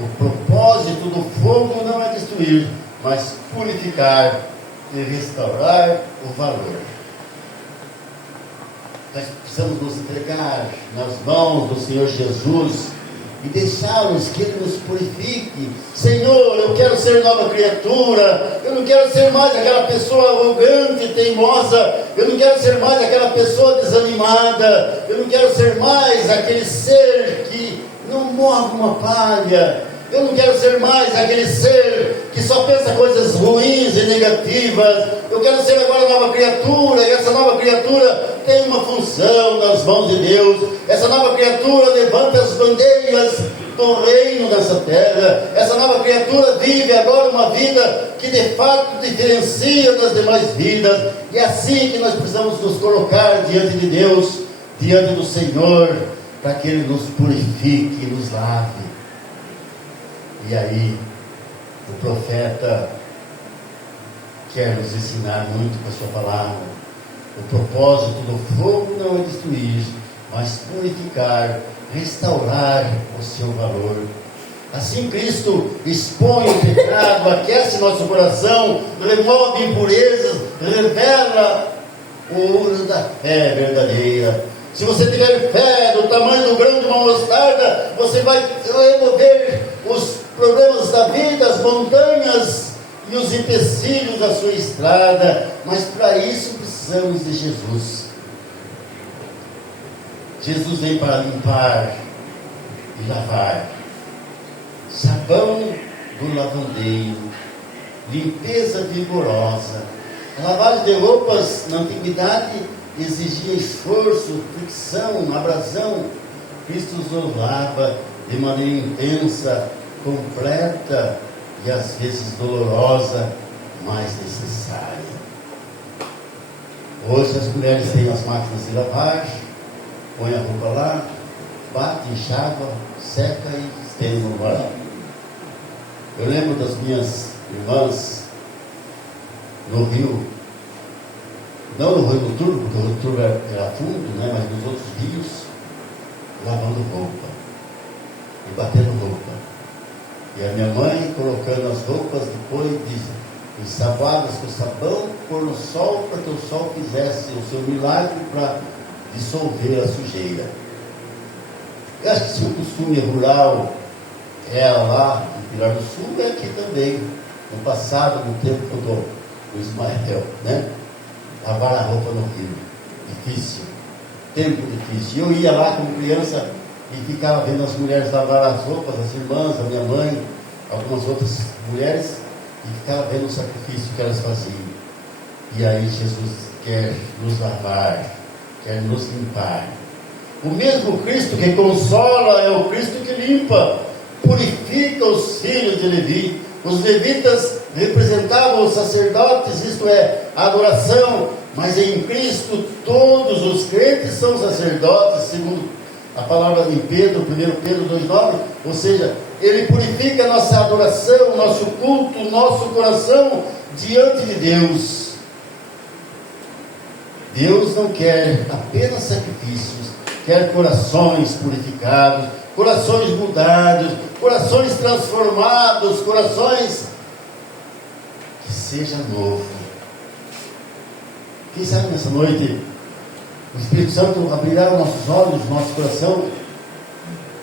O propósito do fogo não é destruir, mas purificar e restaurar o valor. Nós precisamos nos entregar nas mãos do Senhor Jesus e deixá-los que Ele nos purifique. Senhor, eu quero ser nova criatura. Eu não quero ser mais aquela pessoa arrogante, teimosa. Eu não quero ser mais aquela pessoa desanimada. Eu não quero ser mais aquele ser que não move uma palha. Eu não quero ser mais aquele ser que só pensa coisas ruins e negativas. Eu quero ser agora nova criatura, e essa nova criatura tem uma função nas mãos de Deus. Essa nova criatura levanta as bandeiras do reino dessa terra. Essa nova criatura vive agora uma vida que de fato diferencia das demais vidas. E é assim que nós precisamos nos colocar diante de Deus, diante do Senhor, para que Ele nos purifique, nos lave. E aí, o profeta quer nos ensinar muito com a sua palavra. O propósito do fogo não é destruir, mas purificar, restaurar o seu valor. Assim Cristo expõe o pecado, aquece nosso coração, remove impurezas, revela o ouro da fé verdadeira. Se você tiver fé do tamanho do grão de uma mostarda, você vai remover os problemas da vida, as montanhas e os empecilhos da sua estrada. Mas para isso precisamos de Jesus. Jesus vem para limpar e lavar. Sabão do lavandeiro, limpeza vigorosa. A lavagem de roupas na antiguidade exigia esforço, fricção, abrasão. Cristo nos lava de maneira intensa, completa e às vezes dolorosa, mas necessária. Hoje as mulheres têm as máquinas de lavar, põe a roupa lá, bate, enxágua, seca e estende no varal. Eu lembro das minhas irmãs no rio, não no Rio do Turvo, porque o Rio do Turvo era fundo, né, mas nos outros rios, lavando roupa e batendo roupa. E a minha mãe colocando as roupas depois ensaboadas com sabão, pôr no sol, para que o sol fizesse o seu milagre para dissolver a sujeira. Eu acho que se o costume rural é lá no Pilar do Sul, é aqui também. No passado, no tempo do Ismael, né? Lavar a roupa no rio. Difícil. Tempo difícil. Eu ia lá como criança e ficava vendo as mulheres lavar as roupas, as irmãs, a minha mãe, algumas outras mulheres, e ficava vendo o sacrifício que elas faziam. E aí Jesus quer nos lavar, quer nos limpar. O mesmo Cristo que consola é o Cristo que limpa, purifica os filhos de Levi. Os levitas representavam os sacerdotes, isto é, a adoração, mas em Cristo todos os crentes são sacerdotes, segundo a palavra de Pedro, 1 Pedro 2,9, ou seja, Ele purifica a nossa adoração, nosso culto, nosso coração diante de Deus. Deus não quer apenas sacrifícios, quer corações purificados, corações mudados, corações transformados, corações que seja novo. Quem sabe nessa noite o Espírito Santo abrirá os nossos olhos, nosso coração,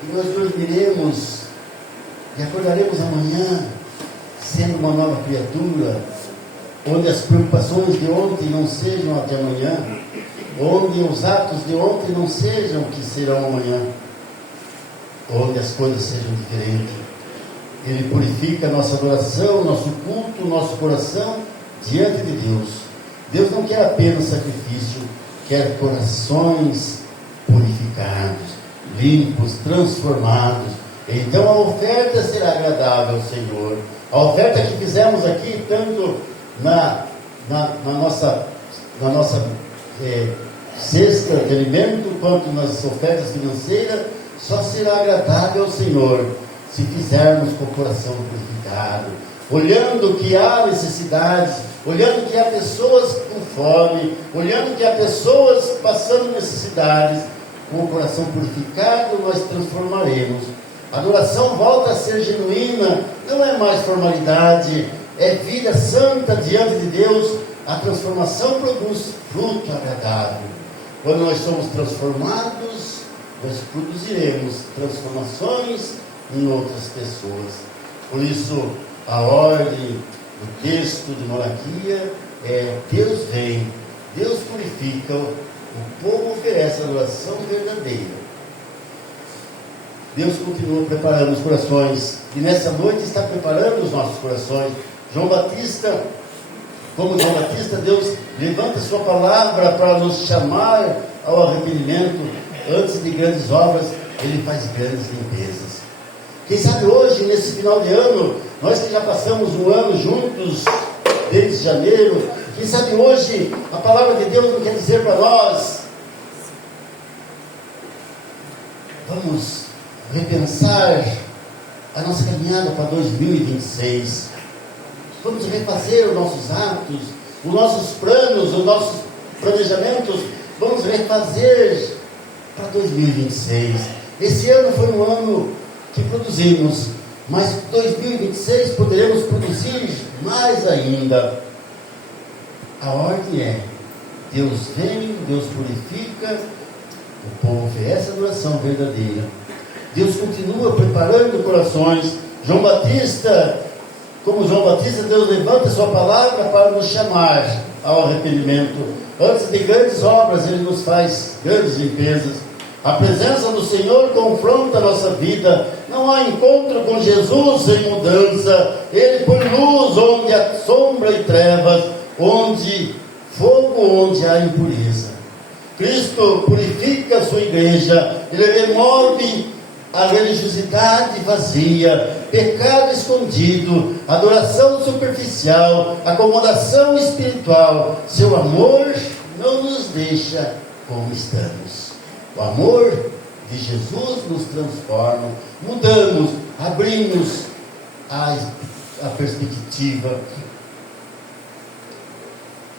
e nós dormiremos e acordaremos amanhã sendo uma nova criatura, onde as preocupações de ontem não sejam a de amanhã, onde os atos de ontem não sejam o que serão amanhã, onde as coisas sejam diferentes. Ele purifica a nossa adoração, nosso culto, nosso coração diante de Deus. Deus não quer apenas sacrifício, quer corações purificados, limpos, transformados. Então a oferta será agradável ao Senhor. A oferta que fizemos aqui, tanto na nossa cesta de alimento, quanto nas ofertas financeiras, só será agradável ao Senhor se fizermos com o coração purificado, olhando que há necessidades, olhando que há pessoas com fome, olhando que há pessoas passando necessidades. Com o coração purificado nós transformaremos. A adoração volta a ser genuína, não é mais formalidade, é vida santa diante de Deus. A transformação produz fruto agradável. Quando nós somos transformados, nós produziremos transformações em outras pessoas. Por isso, a ordem do texto de Malaquia é: Deus vem, Deus purifica, o povo oferece adoração verdadeira. Deus continua preparando os corações, e nessa noite está preparando os nossos corações. João Batista, como João Batista, Deus levanta a sua palavra para nos chamar ao arrependimento. Antes de grandes obras, Ele faz grandes limpezas. Quem sabe hoje, nesse final de ano, nós que já passamos um ano juntos, desde janeiro, quem sabe hoje a palavra de Deus não quer dizer para nós: vamos repensar a nossa caminhada para 2026. Vamos refazer os nossos atos, os nossos planos, os nossos planejamentos. Vamos refazer para 2026. Esse ano foi um ano que produzimos, mas 2026 poderemos produzir mais ainda. A ordem é: Deus vem, Deus purifica, o povo oferece adoração verdadeira. Deus continua preparando corações. Como João Batista, Deus levanta a sua palavra para nos chamar ao arrependimento. Antes de grandes obras, Ele nos faz grandes limpezas. A presença do Senhor confronta a nossa vida. Não há encontro com Jesus sem mudança. Ele põe luz onde há sombra e trevas, onde fogo, onde há impureza. Cristo purifica a sua igreja. Ele remove a religiosidade vazia, pecado escondido, adoração superficial, acomodação espiritual. Seu amor não nos deixa como estamos. O amor de Jesus nos transforma, mudamos, abrimos a perspectiva.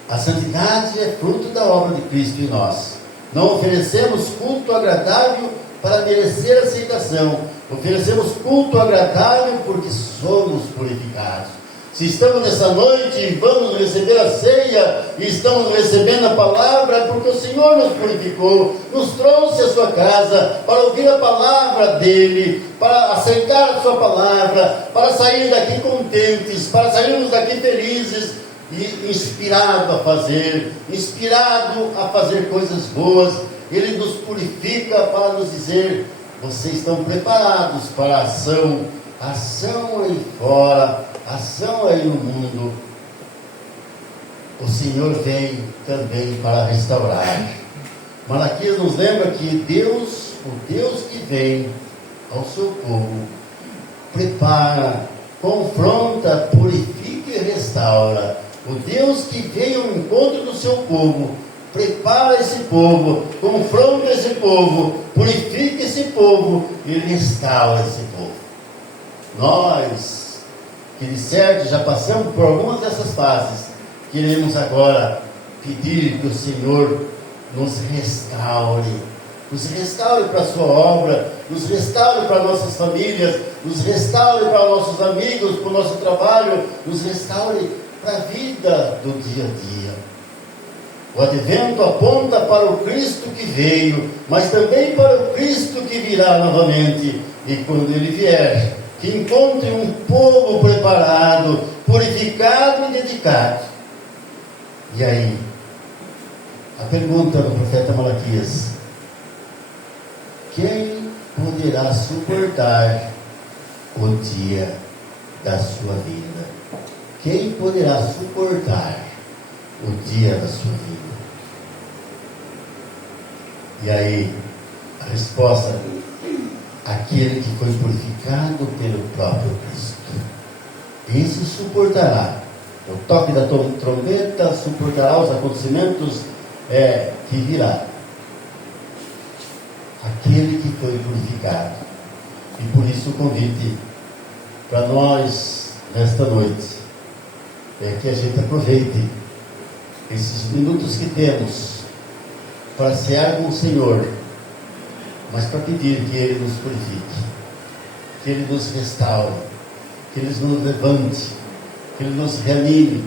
A santidade é fruto da obra de Cristo em nós. Não oferecemos culto agradável para merecer aceitação. Oferecemos culto agradável porque somos purificados. Se estamos nessa noite e vamos receber a ceia e estamos recebendo a palavra, é porque o Senhor nos purificou, nos trouxe à sua casa para ouvir a palavra dEle, para aceitar a sua palavra, para sair daqui contentes, para sairmos daqui felizes e inspirado a fazer coisas boas. Ele nos purifica para nos dizer: vocês estão preparados para a ação aí fora, ação aí no mundo. O Senhor vem também para restaurar. Malaquias nos lembra que Deus, o Deus que vem ao seu povo, prepara, confronta, purifica e restaura. O Deus que vem ao encontro do seu povo, prepara esse povo, confronta esse povo, purifica esse povo e restaura esse povo. Nós, que de certo já passamos por algumas dessas fases, queremos agora pedir que o Senhor nos restaure para a sua obra, nos restaure para nossas famílias, nos restaure para nossos amigos, para o nosso trabalho, nos restaure para a vida do dia a dia. O advento aponta para o Cristo que veio, mas também para o Cristo que virá novamente. E quando Ele vier, que encontre um povo preparado, purificado e dedicado. E aí, a pergunta do profeta Malaquias: quem poderá suportar o dia da sua vida? Quem poderá suportar o dia da sua vida? E aí, a resposta: aquele que foi purificado pelo próprio Cristo. Esse suportará o toque da trombeta, suportará os acontecimentos que virá. Aquele que foi purificado. E por isso o convite para nós nesta noite é que a gente aproveite esses minutos que temos para cear com o Senhor, mas para pedir que Ele nos purifique, que Ele nos restaure, que Ele nos levante, que Ele nos reanime,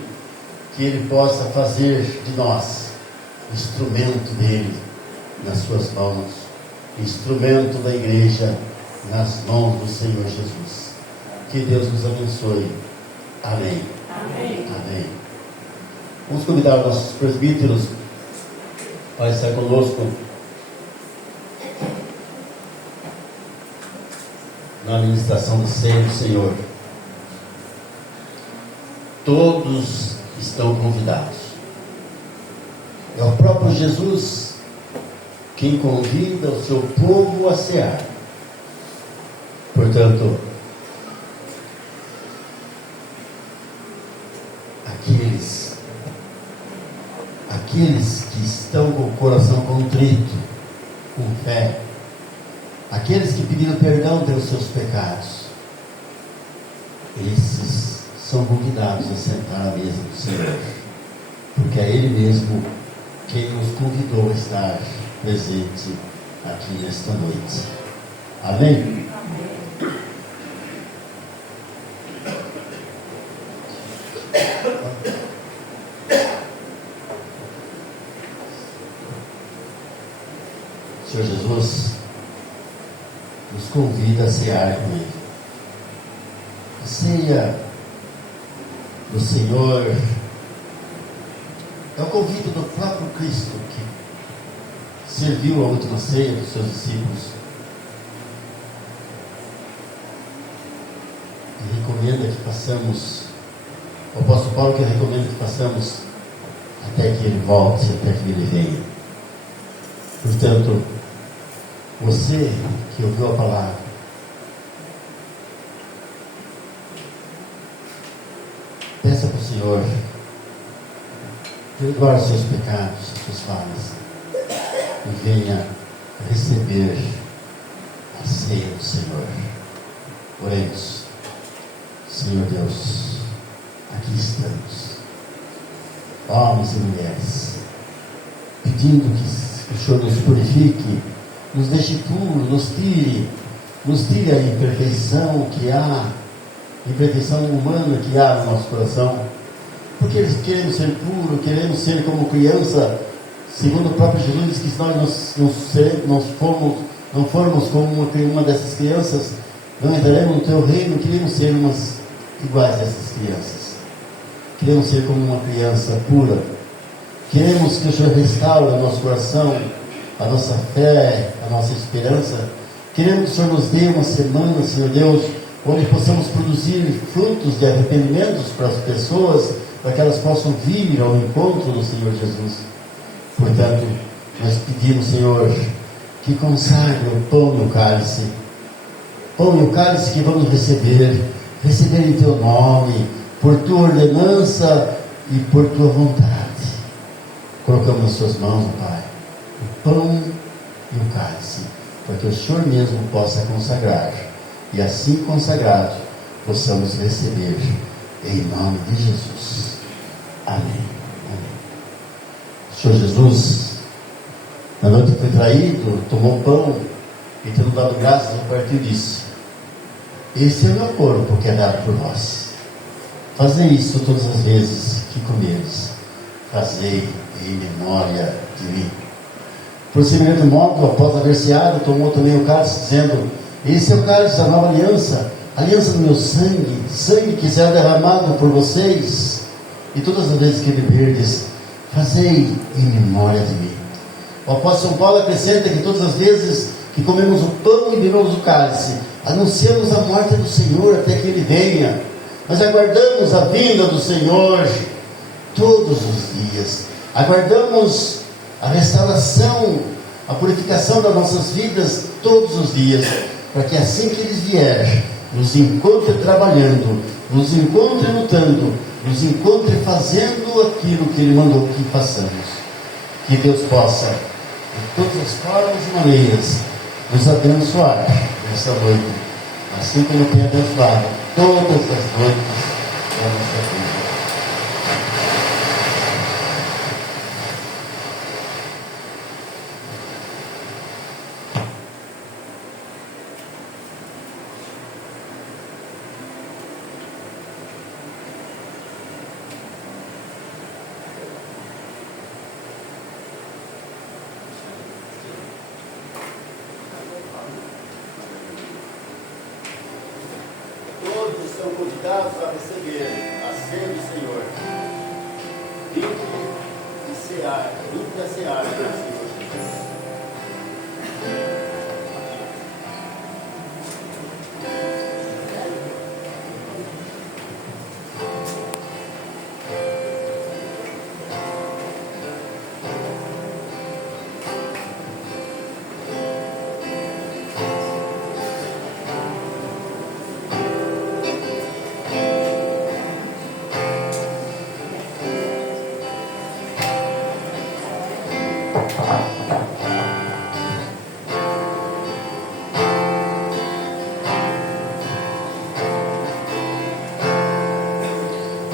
que Ele possa fazer de nós instrumento dEle nas suas mãos, instrumento da igreja nas mãos do Senhor Jesus. Que Deus nos abençoe. Amém. Amém. Amém. Vamos convidar os nossos presbíteros para estar conosco na administração do ceia do Senhor. Todos estão convidados. É o próprio Jesus quem convida o seu povo a cear. Portanto, aqueles que estão com o coração contrito, com fé, aqueles que pediram perdão pelos seus pecados, esses são convidados a sentar à mesa do Senhor, porque é Ele mesmo quem nos convidou a estar presente aqui nesta noite. Amém? Senhor Jesus nos convida a cear com Ele. A ceia do Senhor é o convite do próprio Cristo, que serviu a última ceia dos seus discípulos e recomenda que façamos, o apóstolo Paulo que recomenda que façamos até que Ele volte, até que Ele venha. Portanto, você que ouviu a palavra, peça para o Senhor perdoar os seus pecados, as suas falhas, e venha receber a ceia do Senhor. Oremos. Senhor Deus, aqui estamos, homens e mulheres, pedindo que o Senhor nos purifique, nos deixe puro, nos tire a imperfeição que há, imperfeição humana que há no nosso coração, porque queremos ser puros, queremos ser como criança, segundo o próprio Jesus diz que se nós não formos como uma dessas crianças, não entraremos no teu reino. Queremos ser iguais a essas crianças, queremos ser como uma criança pura, queremos que o Senhor restaure o nosso coração, a nossa fé, a nossa esperança. Queremos que o Senhor nos dê uma semana, Senhor Deus, onde possamos produzir frutos de arrependimentos para as pessoas, para que elas possam vir ao encontro do Senhor Jesus. Portanto, nós pedimos, Senhor, que consagre o pão e o cálice. Pão e o cálice que vamos receber em Teu nome, por Tua ordenança e por Tua vontade. Colocamos nas Suas mãos, Pai, o pão e o cálice, para que o Senhor mesmo possa consagrar, e assim consagrado, possamos receber em nome de Jesus. Amém. Amém. O Senhor Jesus, na noite que foi traído, tomou o pão e, tendo dado graças, repartiu e disse: este é o meu corpo que é dado por vós. Fazei isso todas as vezes que comeres, fazei em memória de mim. Por semelhante modo, após haver ceado, tomou também o cálice, dizendo: esse é o cálice da nova aliança, aliança do meu sangue, sangue que será derramado por vocês, e todas as vezes que beberdes, fazei em memória de mim. O apóstolo São Paulo acrescenta que todas as vezes que comemos o pão e bebemos o cálice, anunciamos a morte do Senhor até que Ele venha. Nós aguardamos a vinda do Senhor todos os dias, aguardamos a restauração, a purificação das nossas vidas todos os dias, para que assim que Ele vier, nos encontre trabalhando, nos encontre lutando, nos encontre fazendo aquilo que Ele mandou que façamos. Que Deus possa, de todas as formas e maneiras, nos abençoar nessa noite, assim como tem abençoado todas as noites da nossa vida. Todos são convidados a receber a ceia do Senhor. Vinde e cear, vinde a cear com o Senhor Jesus.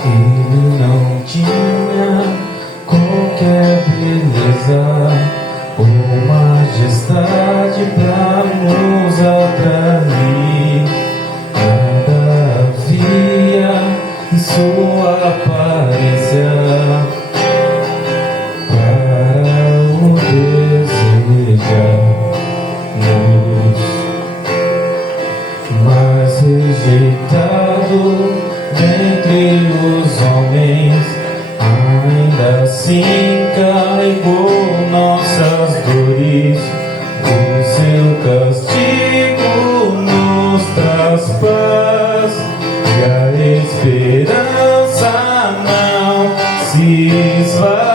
Ele não tinha qualquer beleza ou majestade pra nos atrair. Nada havia em sua aparência para o desejar-nos, mas rejeitado dentre os homens, ainda assim carregou nossas dores. O seu castigo nos traz paz e a esperança não se esvai.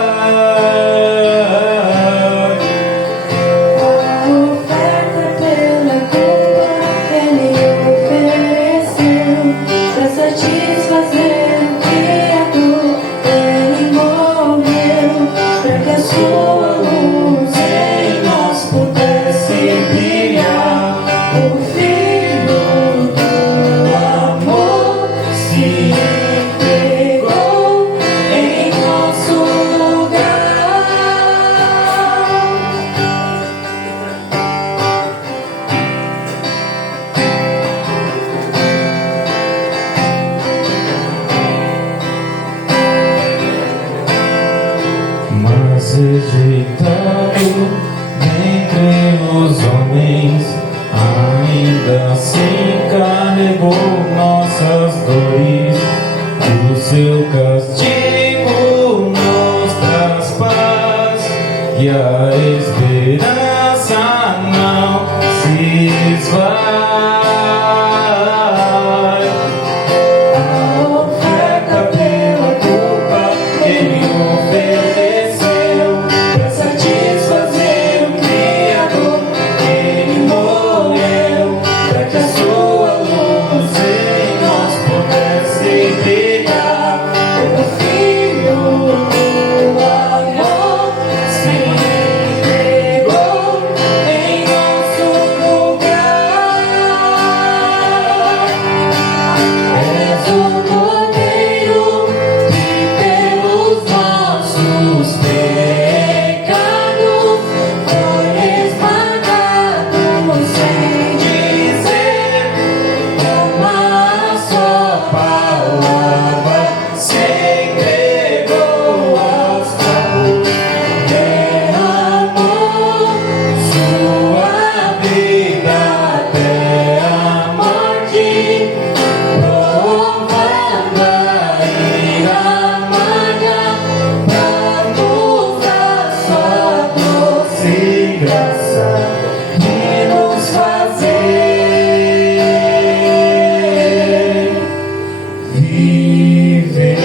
Rejeitado dentre os homens, ainda assim carregou nossas dores. O seu castigo nos traz paz e a esperança não se esvai. A oferta pela culpa que ele ofereceu para satisfazer o Criador. Ele morreu para que a sua luz em nós pudesse brilhar. O Filho do amor se entregou em nosso lugar. És o Cordeiro que pelos nossos pecados foi esmagado, sem dizer uma só palavra, se entregou aos povos, derramou sua vida até a morte, provando a ira amarga pra nos dar sua doce graça e nos fazer viver.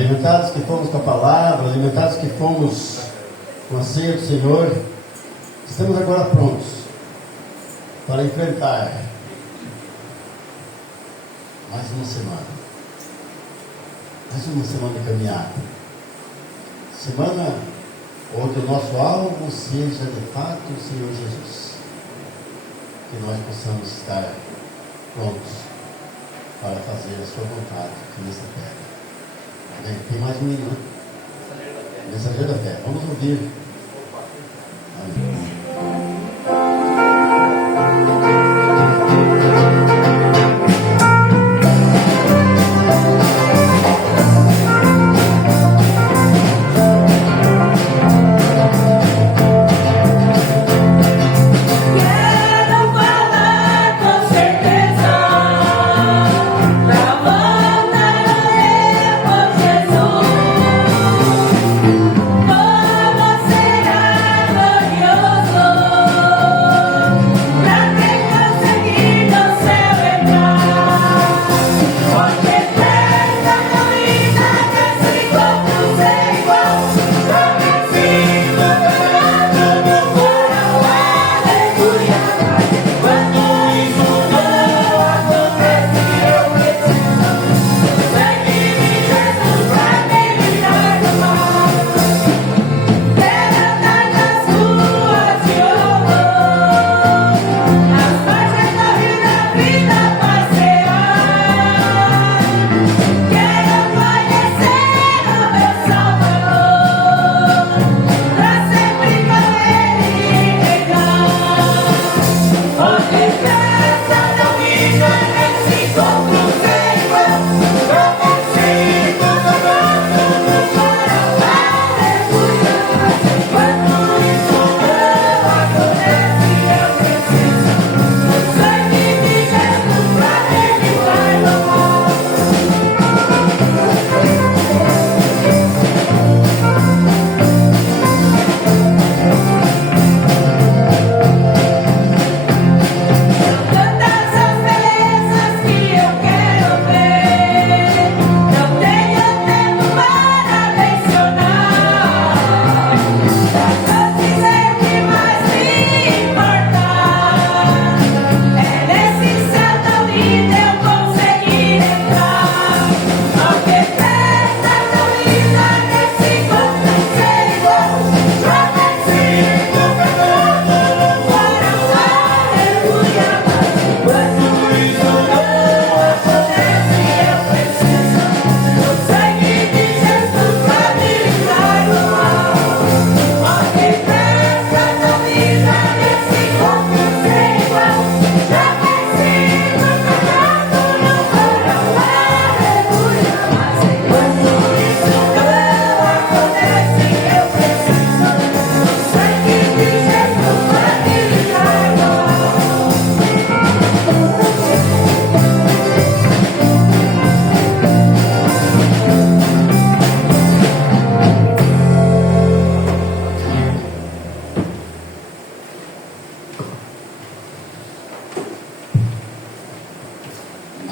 Alimentados que fomos com a palavra, alimentados que fomos com a ceia do Senhor, estamos agora prontos para enfrentar mais uma semana de caminhada, semana onde o nosso alvo seja de fato o Senhor Jesus, que nós possamos estar prontos para fazer a sua vontade aqui nesta terra. Amém? Tem mais um hino, né? Mensageiro da fé. Vamos ouvir. Amém.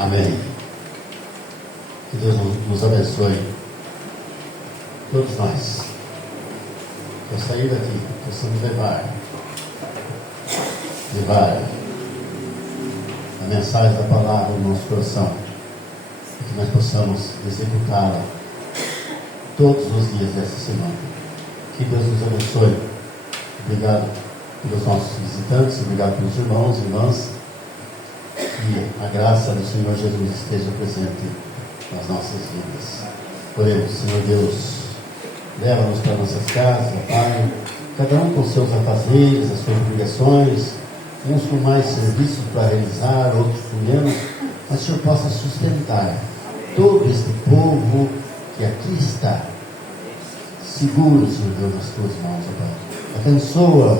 Amém. Que Deus nos abençoe, todos nós, que ao sair daqui possamos levar a mensagem da palavra no nosso coração, e que nós possamos executá-la todos os dias desta semana. Que Deus nos abençoe. Obrigado pelos nossos visitantes, obrigado pelos irmãos e irmãs. Que a graça do Senhor Jesus esteja presente nas nossas vidas. Oremos. Senhor Deus, leva-nos para nossas casas, Pai, cada um com seus afazeres, as suas obrigações, uns com mais serviços para realizar, outros com menos, mas o Senhor possa sustentar todo este povo que aqui está, seguro, Senhor Deus, nas tuas mãos, Pai. Abençoa,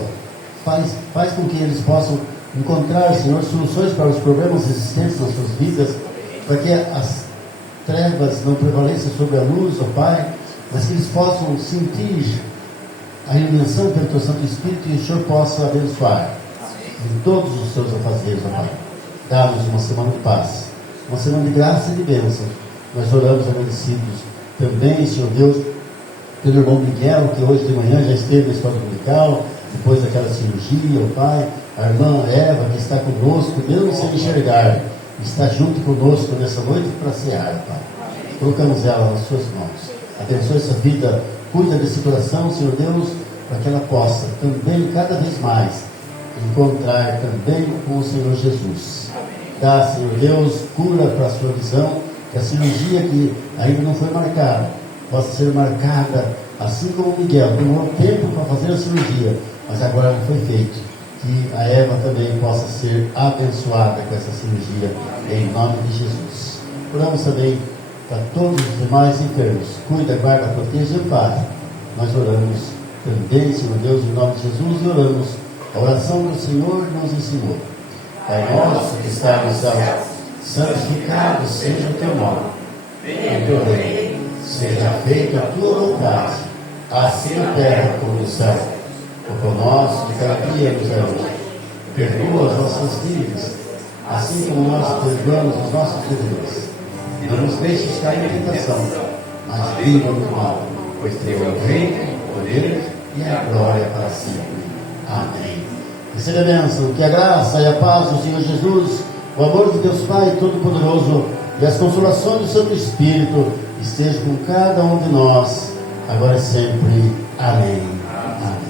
faz com que eles possam encontrar, Senhor, soluções para os problemas existentes nas suas vidas, para que as trevas não prevaleçam sobre a luz, ó Pai, mas que eles possam sentir a iluminação pelo Teu Santo Espírito e o Senhor possa abençoar em todos os seus afazeres, ó Pai. Dá-nos uma semana de paz, uma semana de graça e de bênção. Nós oramos agradecidos também, Senhor Deus, pelo irmão Miguel, que hoje de manhã já esteve na escola dominical, depois daquela cirurgia, ó Pai, a irmã Eva, que está conosco, mesmo sem enxergar, está junto conosco nessa noite para cear, Pai. Colocamos ela nas suas mãos. Abençoe essa vida, cuida desse coração, Senhor Deus, para que ela possa também, cada vez mais, encontrar também com o Senhor Jesus. Dá, Senhor Deus, cura para a sua visão, que a cirurgia que ainda não foi marcada, possa ser marcada, assim como o Miguel, demorou tempo para fazer a cirurgia, mas agora não foi feito. Que a Eva também possa ser abençoada com essa cirurgia, em nome de Jesus. Oramos também para todos os demais enfermos. Cuida, guarda, proteja e ampare. Nós oramos também, Senhor Deus, em nome de Jesus, e oramos a oração que o Senhor nos ensinou. Pai nosso que está nos céus, santificado seja o teu nome. Venha o teu reino, seja feita a tua vontade, assim na terra como no céu. O pão nosso de cada dia nos dá hoje. Perdoa as nossas dívidas, assim como nós perdoamos os nossos devedores. E não nos deixes cair em tentação, mas livra-nos do mal, pois teu é o reino, o poder e a glória para sempre. Amém. Receba a bênção, que a graça e a paz do Senhor Jesus, o amor de Deus Pai Todo-Poderoso e as consolações do Santo Espírito estejam com cada um de nós, agora e sempre. Amém. Amém.